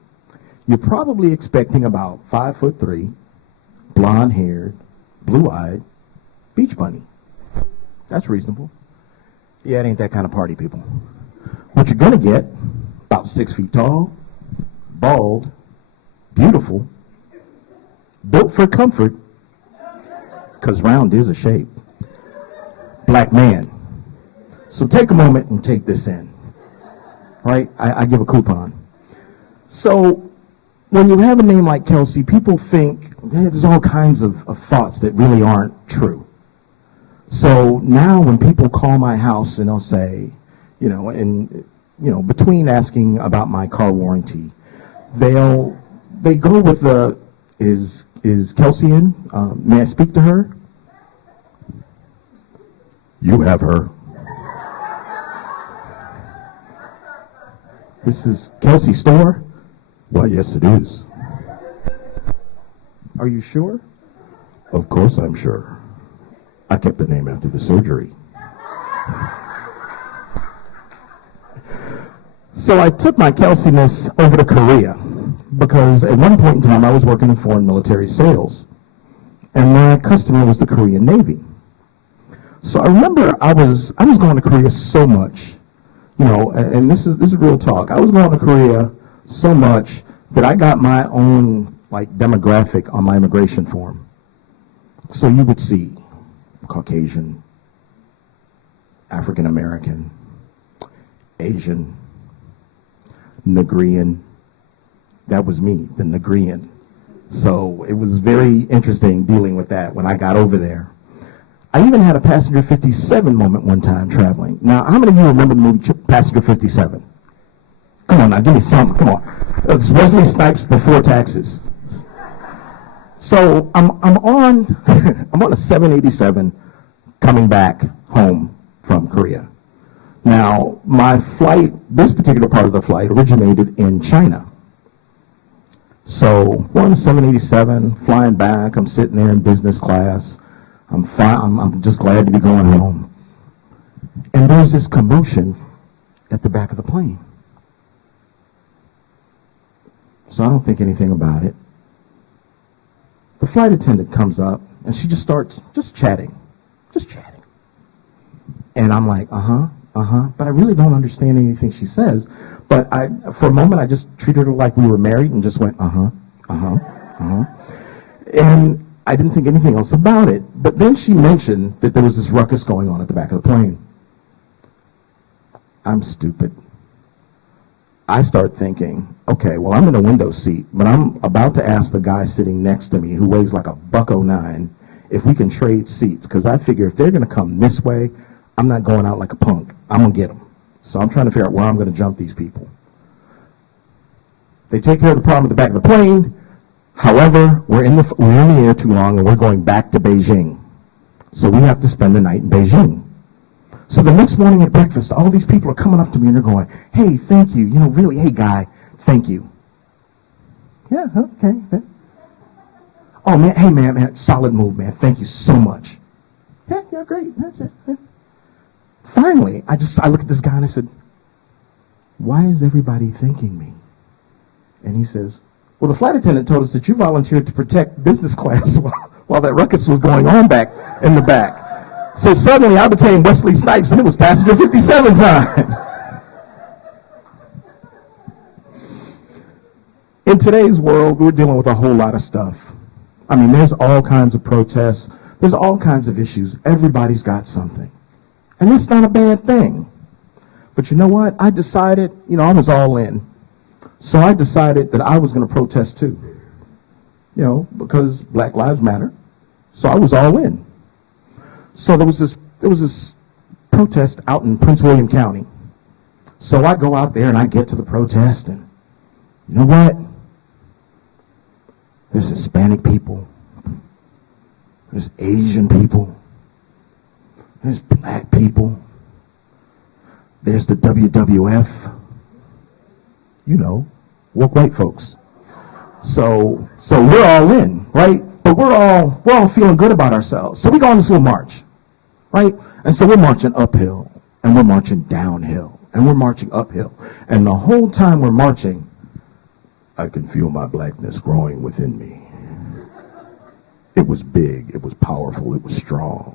you're probably expecting about 5'3", blonde-haired, blue-eyed, beach bunny. That's reasonable. Yeah, it ain't that kind of party, people. What you're gonna get, about 6 feet tall, bald, beautiful, built for comfort, because round is a shape, black man. So take a moment and take this in. Right? I give a coupon. So when you have a name like Kelsey, people think there's all kinds of thoughts that really aren't true. So now when people call my house and they'll say, between asking about my car warranty, they go with the, is Kelsey in? May I speak to her? You have her. This is Kelsey Storr? Why, yes, it is. Are you sure? Of course I'm sure. I kept the name after the surgery. So I took my Kelseyness over to Korea because at one point in time I was working in foreign military sales, and my customer was the Korean Navy. So I remember I was going to Korea so much. And this is real talk. I was going to Korea so much that I got my own demographic on my immigration form. So you would see Caucasian, African American, Asian, Nigerian. That was me, the Nigerian. So it was very interesting dealing with that when I got over there. I even had a Passenger 57 moment one time traveling. Now, how many of you remember the movie Passenger 57? Come on now, give me something. Come on. It's Wesley Snipes before taxes. So I'm on a 787 coming back home from Korea. Now, my flight, this particular part of the flight originated in China. So we're on a 787, flying back. I'm sitting there in business class. I'm fine. I'm just glad to be going home. And there's this commotion at the back of the plane. So I don't think anything about it. The flight attendant comes up and she just starts chatting. And I'm like, but I really don't understand anything she says. But for a moment, I just treated her like we were married and just went, And I didn't think anything else about it. But then she mentioned that there was this ruckus going on at the back of the plane. I'm stupid. I start thinking, okay, well, I'm in a window seat, but I'm about to ask the guy sitting next to me who weighs like a $109 if we can trade seats, because I figure if they're going to come this way, I'm not going out like a punk. I'm going to get them. So I'm trying to figure out where I'm going to jump these people. They take care of the problem at the back of the plane. However, we're in the air too long, and we're going back to Beijing. So we have to spend the night in Beijing. So the next morning at breakfast, all these people are coming up to me, and they're going, hey, thank you. Really, hey, guy, thank you. Yeah, okay. Oh, man, hey, man, solid move, man. Thank you so much. Yeah, great. Yeah. Finally, I look at this guy, and I said, why is everybody thanking me? And he says, well, the flight attendant told us that you volunteered to protect business class while that ruckus was going on back in the back. So suddenly I became Wesley Snipes, and it was Passenger 57 time. In today's world, we're dealing with a whole lot of stuff. I mean, there's all kinds of protests. There's all kinds of issues. Everybody's got something. And that's not a bad thing. But you know what? I decided, I was all in. So I decided that I was going to protest too, because Black Lives Matter. So I was all in. So there was this protest out in Prince William County. So I go out there and I get to the protest, and you know what? There's Hispanic people. There's Asian people. There's black people. There's the WWF. Woke white folks. So we're all in, right? But we're all feeling good about ourselves. So we go on this little march, right? And so we're marching uphill, and we're marching downhill, and we're marching uphill. And the whole time we're marching, I can feel my blackness growing within me. It was big, it was powerful, it was strong.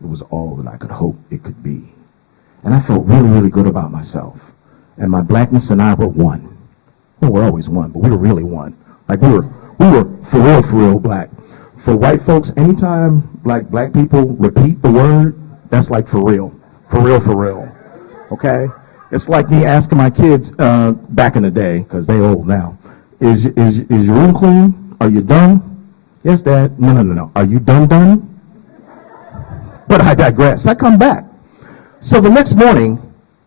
It was all that I could hope it could be. And I felt really, really good about myself. And my blackness and I were one. Well, we're always one, but we were really one. Like we were for real black. For white folks, anytime black people repeat the word, that's like for real. For real. Okay? It's like me asking my kids back in the day, because they old now, is your room clean? Are you done? Yes, Dad. No. Are you done? But I digress. I come back. So the next morning,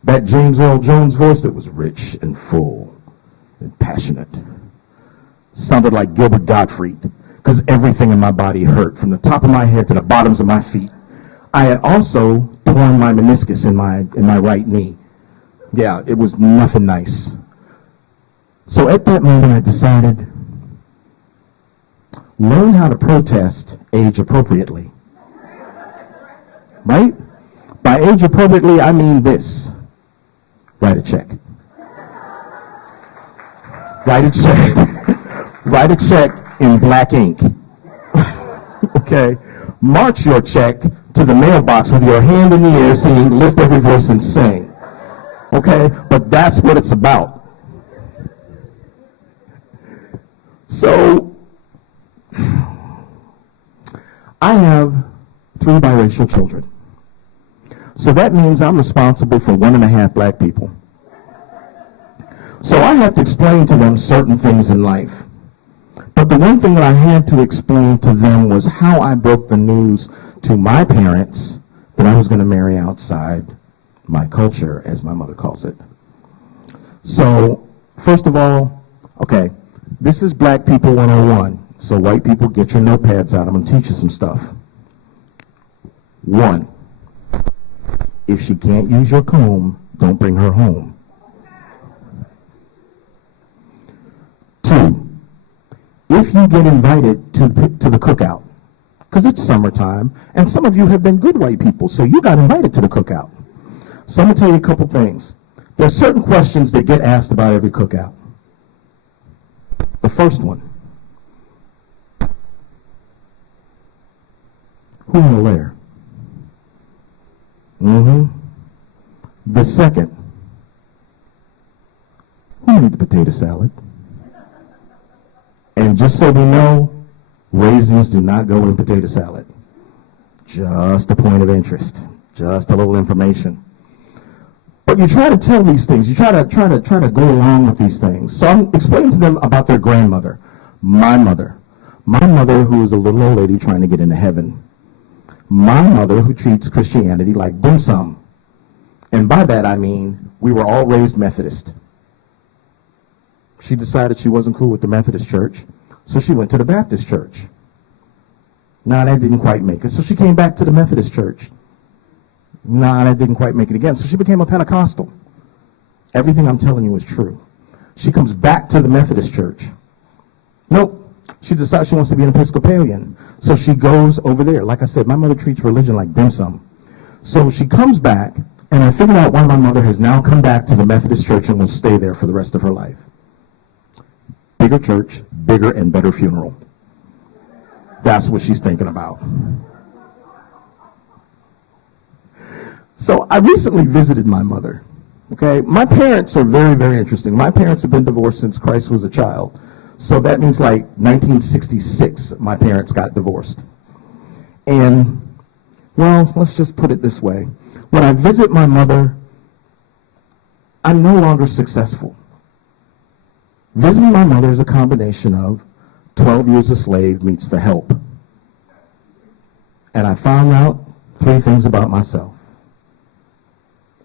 that James Earl Jones voice that was rich and full and passionate sounded like Gilbert Gottfried, because everything in my body hurt from the top of my head to the bottoms of my feet. I had also torn my meniscus in my right knee. Yeah, it was nothing nice. So at that moment, I decided, learn how to protest age appropriately. Right? By age appropriately, I mean this. Write a check. Write a check. Write a check in black ink. Okay? March your check to the mailbox with your hand in the air saying, lift every voice and sing. Okay? But that's what it's about. So, I have 3 biracial children. So that means I'm responsible for 1.5 black people. So I have to explain to them certain things in life. But the one thing that I had to explain to them was how I broke the news to my parents that I was going to marry outside my culture, as my mother calls it. So, first of all, okay, this is Black People 101. So white people, get your notepads out. I'm going to teach you some stuff. 1, if she can't use your comb, don't bring her home. 2, if you get invited to the cookout, because it's summertime, and some of you have been good white people, so you got invited to the cookout. So I'm going to tell you a couple things. There are certain questions that get asked about every cookout. The first one, who in the lair? The second, who made the potato salad? And just so we know, raisins do not go in potato salad. Just a point of interest. Just a little information. But you try to tell these things. You try to go along with these things. So I'm explaining to them about their grandmother, my mother. My mother, who is a little old lady trying to get into heaven. My mother, who treats Christianity like dim sum. And by that I mean we were all raised Methodist. She decided she wasn't cool with the Methodist church, so she went to the Baptist church. Nah, that didn't quite make it. So she came back to the Methodist church. Nah, that didn't quite make it again. So she became a Pentecostal. Everything I'm telling you is true. She comes back to the Methodist church. Nope. She decides she wants to be an Episcopalian. So she goes over there. Like I said, my mother treats religion like dim sum. So she comes back, and I figured out why my mother has now come back to the Methodist church and will stay there for the rest of her life. Bigger church, bigger and better funeral. That's what she's thinking about. So I recently visited my mother. Okay, my parents are very, very interesting. My parents have been divorced since Christ was a child. So that means like 1966, my parents got divorced. And, well, let's just put it this way. When I visit my mother, I'm no longer successful. Visiting my mother is a combination of 12 years a slave meets The Help. And I found out 3 things about myself.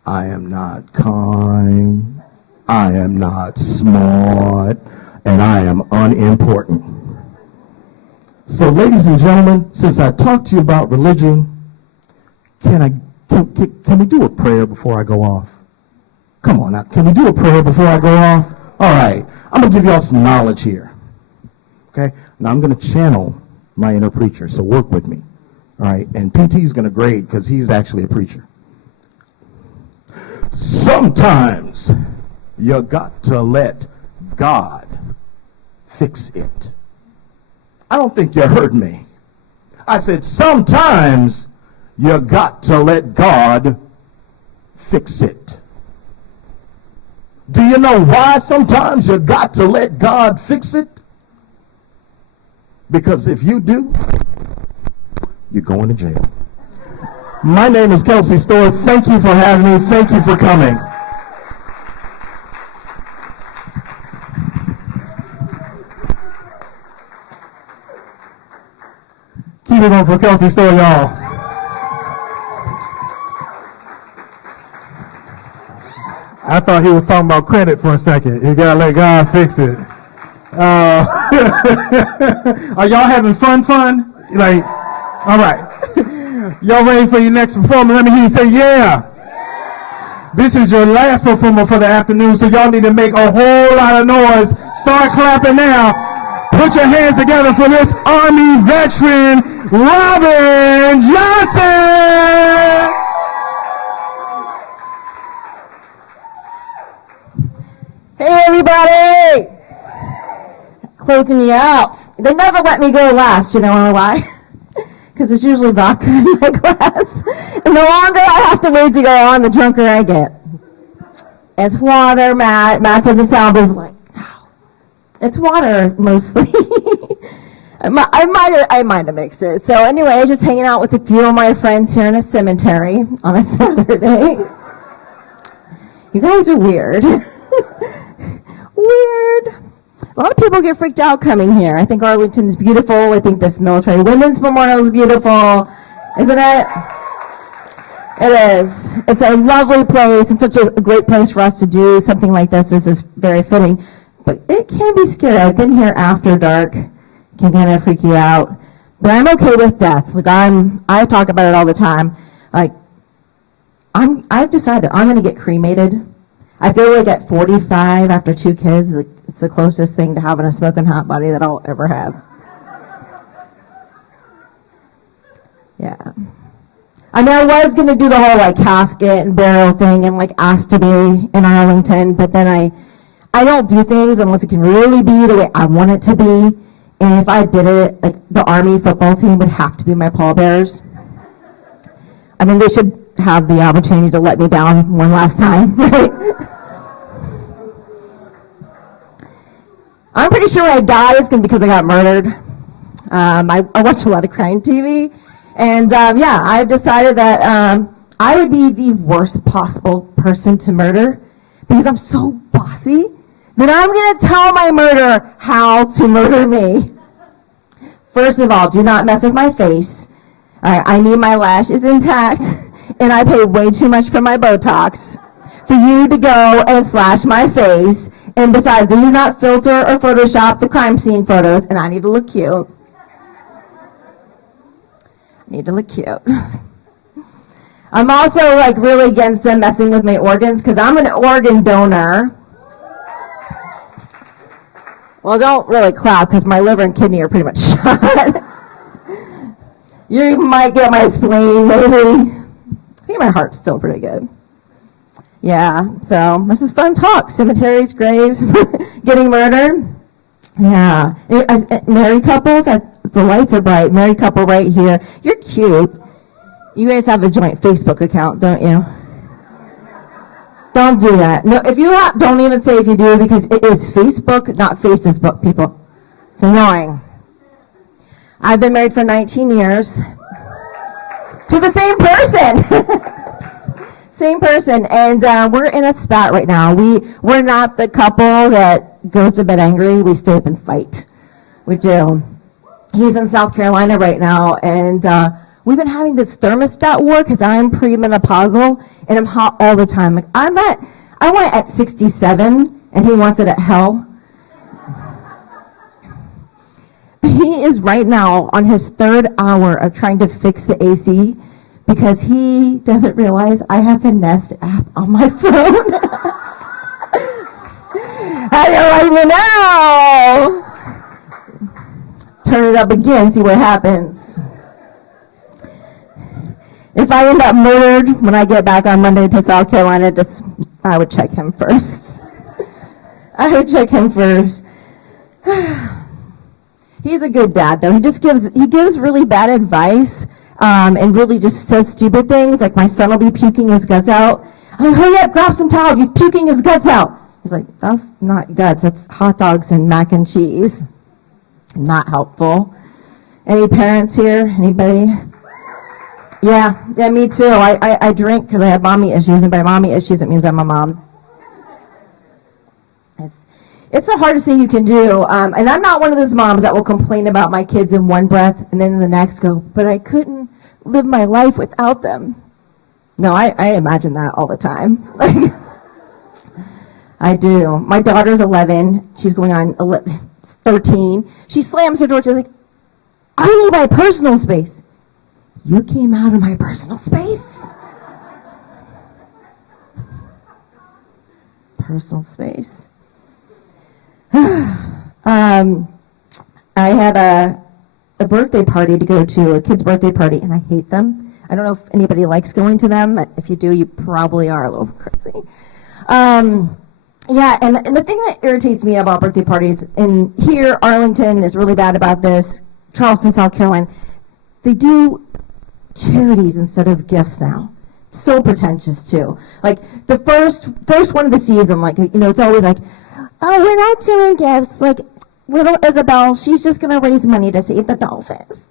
I am not kind, I am not smart, and I am unimportant. So, ladies and gentlemen, since I talked to you about religion, can we do a prayer before I go off? Come on now, can we do a prayer before I go off? All right, I'm going to give y'all some knowledge here. Okay? Now I'm going to channel my inner preacher, so work with me. All right? And PT's going to grade because he's actually a preacher. Sometimes you got to let God fix it. I don't think you heard me. I said sometimes you got to let God fix it. Do you know why sometimes you got to let God fix it? Because if you do, you're going to jail. My name is Kelsey Storr. Thank you for having me. Thank you for coming. Keep it going for Kelsey Storr, y'all. I thought he was talking about credit for a second. You gotta let God fix it. Are y'all having fun? Like, all right. Y'all ready for your next performer? Let me hear you say, yeah. This is your last performer for the afternoon, so y'all need to make a whole lot of noise. Start clapping now. Put your hands together for this Army veteran, Robin Johnson. Hey everybody! Closing me out. They never let me go last, you know why? Because it's usually vodka in my glass. And the longer I have to wait to go on, the drunker I get. It's water, Matt. Matt's in the sound booth like, no. It's water, mostly. I might have mixed it. So anyway, just hanging out with a few of my friends here in a cemetery on a Saturday. You guys are weird. Weird. A lot of people get freaked out coming here. I think Arlington's beautiful. I think this Military Women's Memorial is beautiful. Isn't it? It is. It's a lovely place and such a great place for us to do something like this. This is very fitting. But it can be scary. I've been here after dark. It can kind of freak you out. But I'm okay with death. Like I talk about it all the time. Like I've decided I'm going to get cremated. I feel like at 45, after 2 kids, it's the closest thing to having a smoking hot body that I'll ever have. Yeah. I mean, I was going to do the whole, casket and burial thing and, ask to be in Arlington, but then I don't do things unless it can really be the way I want it to be. And if I did it, the Army football team would have to be my pallbearers. I mean, they should have the opportunity to let me down one last time, right? I'm pretty sure when I die, it's going to be because I got murdered. I watch a lot of crime TV, and I've decided that I would be the worst possible person to murder because I'm so bossy that I'm going to tell my murderer how to murder me. First of all, do not mess with my face. I need my lashes intact. And I pay way too much for my Botox for you to go and slash my face. And besides, they do not filter or Photoshop the crime scene photos, and I need to look cute. I'm also really against them messing with my organs because I'm an organ donor. Well, don't really clap because my liver and kidney are pretty much shot. You might get my spleen, maybe. I think my heart's still pretty good. Yeah, so this is fun talk. Cemeteries, graves, getting murdered. Yeah. Married couples, the lights are bright. Married couple right here. You're cute. You guys have a joint Facebook account, don't you? Don't do that. No, if you have, don't even say if you do because it is Facebook, not Facebook, people. It's annoying. I've been married for 19 years to the same person. Same person, and we're in a spat right now. We're not the couple that goes to bed angry. We stay up and fight. We do. He's in South Carolina right now, and we've been having this thermostat war because I'm premenopausal and I'm hot all the time. Like I want it at 67, and he wants it at hell. He is right now on his 3rd hour of trying to fix the AC because he doesn't realize I have the Nest app on my phone. How do you like me now? Turn it up again, see what happens. If I end up murdered when I get back on Monday to South Carolina, I would check him first. I would check him first. He's a good dad, though. He gives really bad advice, and really just says stupid things, like my son will be puking his guts out. I'm like, hurry up, grab some towels. He's puking his guts out. He's like, that's not guts. That's hot dogs and mac and cheese. Not helpful. Any parents here? Anybody? Yeah, me too. I drink because I have mommy issues, and by mommy issues, it means I'm a mom. It's the hardest thing you can do, and I'm not one of those moms that will complain about my kids in one breath and then in the next go, but I couldn't live my life without them. No, I imagine that all the time. I do. My daughter's 11. She's going on 13. She slams her door. She's like, I need my personal space. You came out of my personal space? Personal space. I had a birthday party to go to, a kid's birthday party, and I hate them. I don't know if anybody likes going to them. If you do, you probably are a little crazy. Yeah, and the thing that irritates me about birthday parties, and here Arlington is really bad about this, Charleston, South Carolina, they do charities instead of gifts now. So pretentious too. Like the first one of the season, like, you know, it's always like, oh, we're not doing gifts. Like little Isabel, she's just gonna raise money to save the dolphins.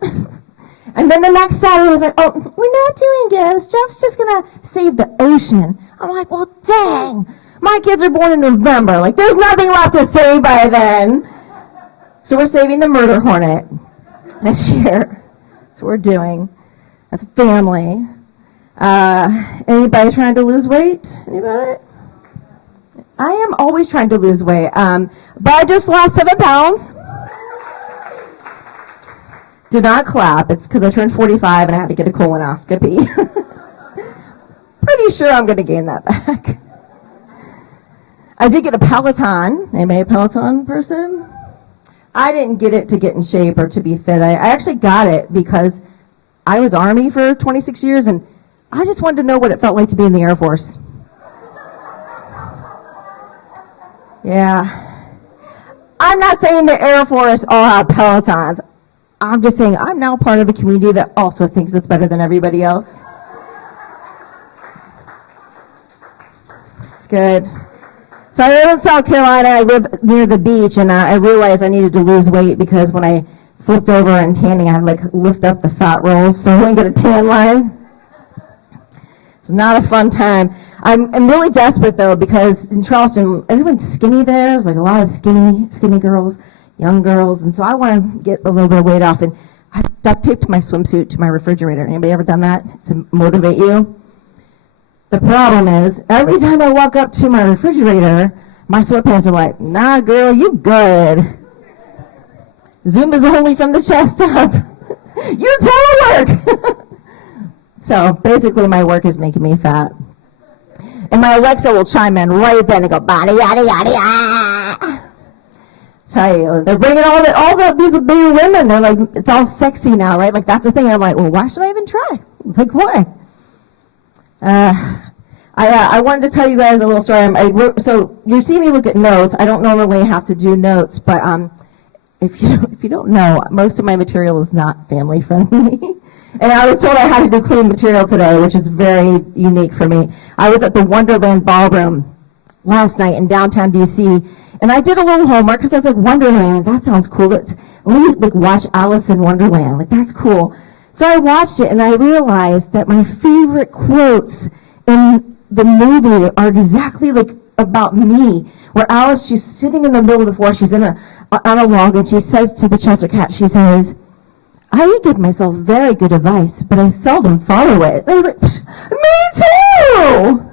And then the next Saturday is like, oh, we're not doing gifts. Jeff's just gonna save the ocean. I'm like, well, dang. My kids are born in November. Like, there's nothing left to save by then. So we're saving the murder hornet this year. That's what we're doing as a family. Anybody trying to lose weight? Anybody? I am always trying to lose weight. But I just lost 7 pounds. Do not clap. It's because I turned 45 and I had to get a colonoscopy. Pretty sure I'm going to gain that back. I did get a Peloton. Anybody a Peloton person? I didn't get it to get in shape or to be fit. I actually got it because I was Army for 26 years and I just wanted to know what it felt like to be in the Air Force. Yeah. I'm not saying the Air Force all have Pelotons. I'm just saying I'm now part of a community that also thinks it's better than everybody else. It's good. So I live in South Carolina. I live near the beach, and I realized I needed to lose weight because when I flipped over and tanning, I had to like lift up the fat rolls so I wouldn't get a tan line. It's not a fun time. I'm really desperate though because in Charleston, everyone's skinny there. There's like a lot of skinny girls, young girls, and so I want to get a little bit of weight off. And I duct taped my swimsuit to my refrigerator. Anybody ever done that to motivate you? The problem is, every time I walk up to my refrigerator, my sweatpants are like, nah, girl, you good. Zoom is only from the chest up. You telework! So basically, my work is making me fat. And my Alexa will chime in right then and go, bada, yada, yada, yada. Tell you, they're bringing these bigger women. They're like, it's all sexy now, right? Like, that's the thing. And I'm like, well, why should I even try? Like, why? I wanted to tell you guys a little story. So you see me look at notes. I don't normally have to do notes, but if you don't know, most of my material is not family friendly. And I was told I had to do clean material today, which is very unique for me. I was at the Wonderland Ballroom last night in downtown DC, and I did a little homework because I was like, Wonderland, that sounds cool. Let me like watch Alice in Wonderland. Like, that's cool. So I watched it, and I realized that my favorite quotes in the movie are exactly like about me, where Alice, she's sitting in the middle of the forest, she's on a log, and she says to the Chester cat, she says, I give myself very good advice, but I seldom follow it. And I was like, me too!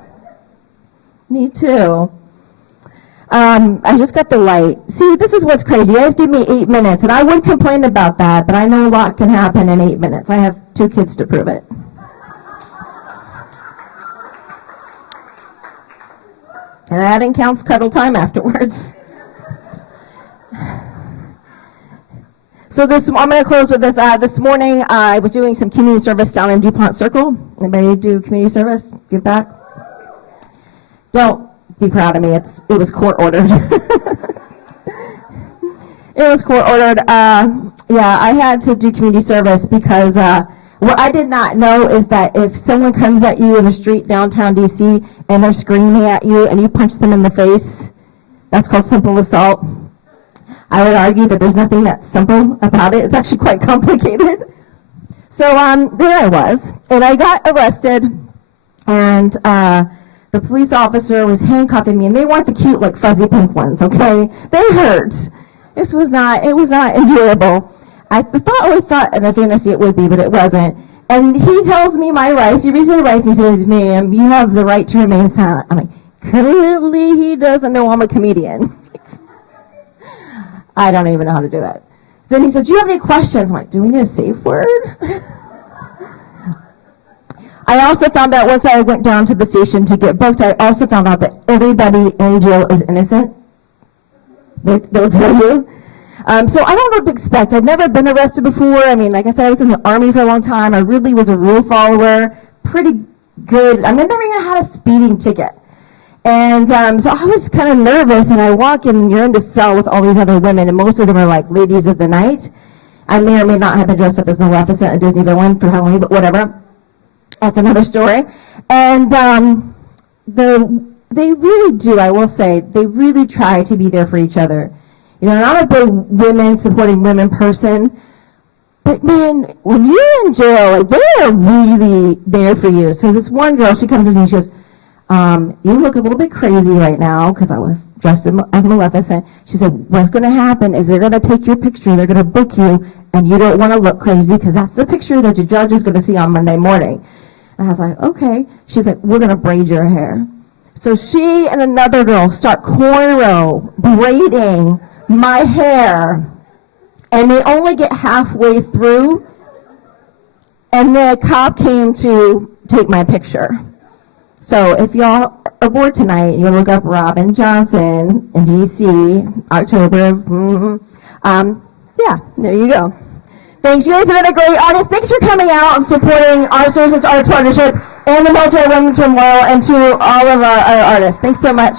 Me too. I just got the light. See, this is what's crazy. You guys give me 8 minutes, and I wouldn't complain about that, but I know a lot can happen in 8 minutes. I have 2 kids to prove it. And that didn't count cuddle time afterwards. So I'm going to close with this. This morning, I was doing some community service down in DuPont Circle. Anybody do community service? Give back? Don't be proud of me. It was court ordered. It was court ordered. Yeah, I had to do community service because what I did not know is that if someone comes at you in the street downtown DC and they're screaming at you and you punch them in the face, that's called simple assault. I would argue that there's nothing that's simple about it. It's actually quite complicated. So there I was, and I got arrested, and the police officer was handcuffing me, and they weren't the cute, like, fuzzy pink ones, okay? They hurt. It was not enjoyable. I always thought in a fantasy it would be, but it wasn't. And he tells me my rights. He reads my rights, and he says, ma'am, you have the right to remain silent. I'm like, clearly he doesn't know I'm a comedian. I don't even know how to do that. Then he said, do you have any questions? I'm like, do we need a safe word? I also found out once I went down to the station to get booked, I also found out that everybody in jail is innocent. They'll tell you. So I don't know what to expect. I'd never been arrested before. I mean, like I said, I was in the Army for a long time. I really was a rule follower. Pretty good. I mean, I never even had a speeding ticket. And so I was kind of nervous, and I walk in, and you're in the cell with all these other women, and most of them are like ladies of the night. I may or may not have been dressed up as Maleficent, a Disney villain, for Halloween, but whatever. That's another story. And they really do, I will say, they really try to be there for each other. You know, and I'm a big women supporting women person, but man, when you're in jail, like, they are really there for you. So this one girl, she comes to me and she goes, you look a little bit crazy right now, because I was dressed as Maleficent. She said, what's going to happen is they're going to take your picture, they're going to book you, and you don't want to look crazy, because that's the picture that your judge is going to see on Monday morning. And I was like, okay. She's like, we're going to braid your hair. So she and another girl start cornrow braiding my hair, and they only get halfway through, and the cop came to take my picture. So if y'all are bored tonight, you look up Robin Johnson in DC, October. Yeah, there you go. Thanks. You guys have been a great audience. Thanks for coming out and supporting our Services Arts Partnership and the Military Women's Memorial, and to all of our artists. Thanks so much.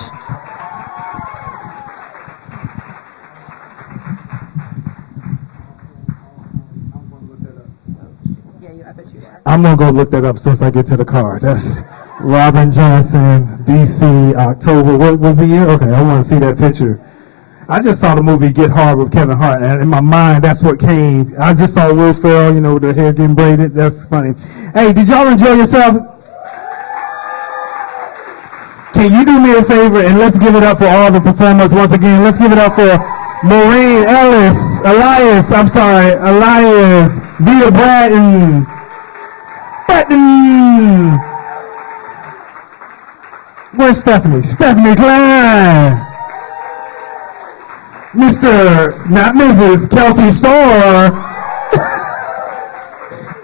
I'm going to go look that up as soon as I get to the car. That's Robin Johnson, DC, October. What was the year? Okay, I want to see that picture. I just saw the movie Get Hard with Kevin Hart, and in my mind, that's what came. I just saw Will Ferrell, you know, with the hair getting braided. That's funny. Hey, did y'all enjoy yourselves? Can you do me a favor, and let's give it up for all the performers once again. Let's give it up for Maureen Elias, Via Bratton, where's Stephanie? Stephanie Klein. Not Mrs. Kelsey Storr.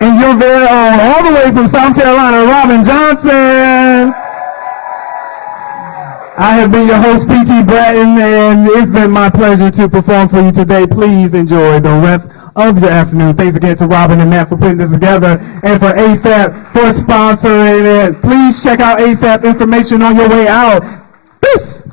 And your very own, all the way from South Carolina, Robin Johnson. I have been your host, P.T. Bratton, and it's been my pleasure to perform for you today. Please enjoy the rest of your afternoon. Thanks again to Robin and Matt for putting this together, and for ASAP for sponsoring it. Please check out ASAP information on your way out. Peace.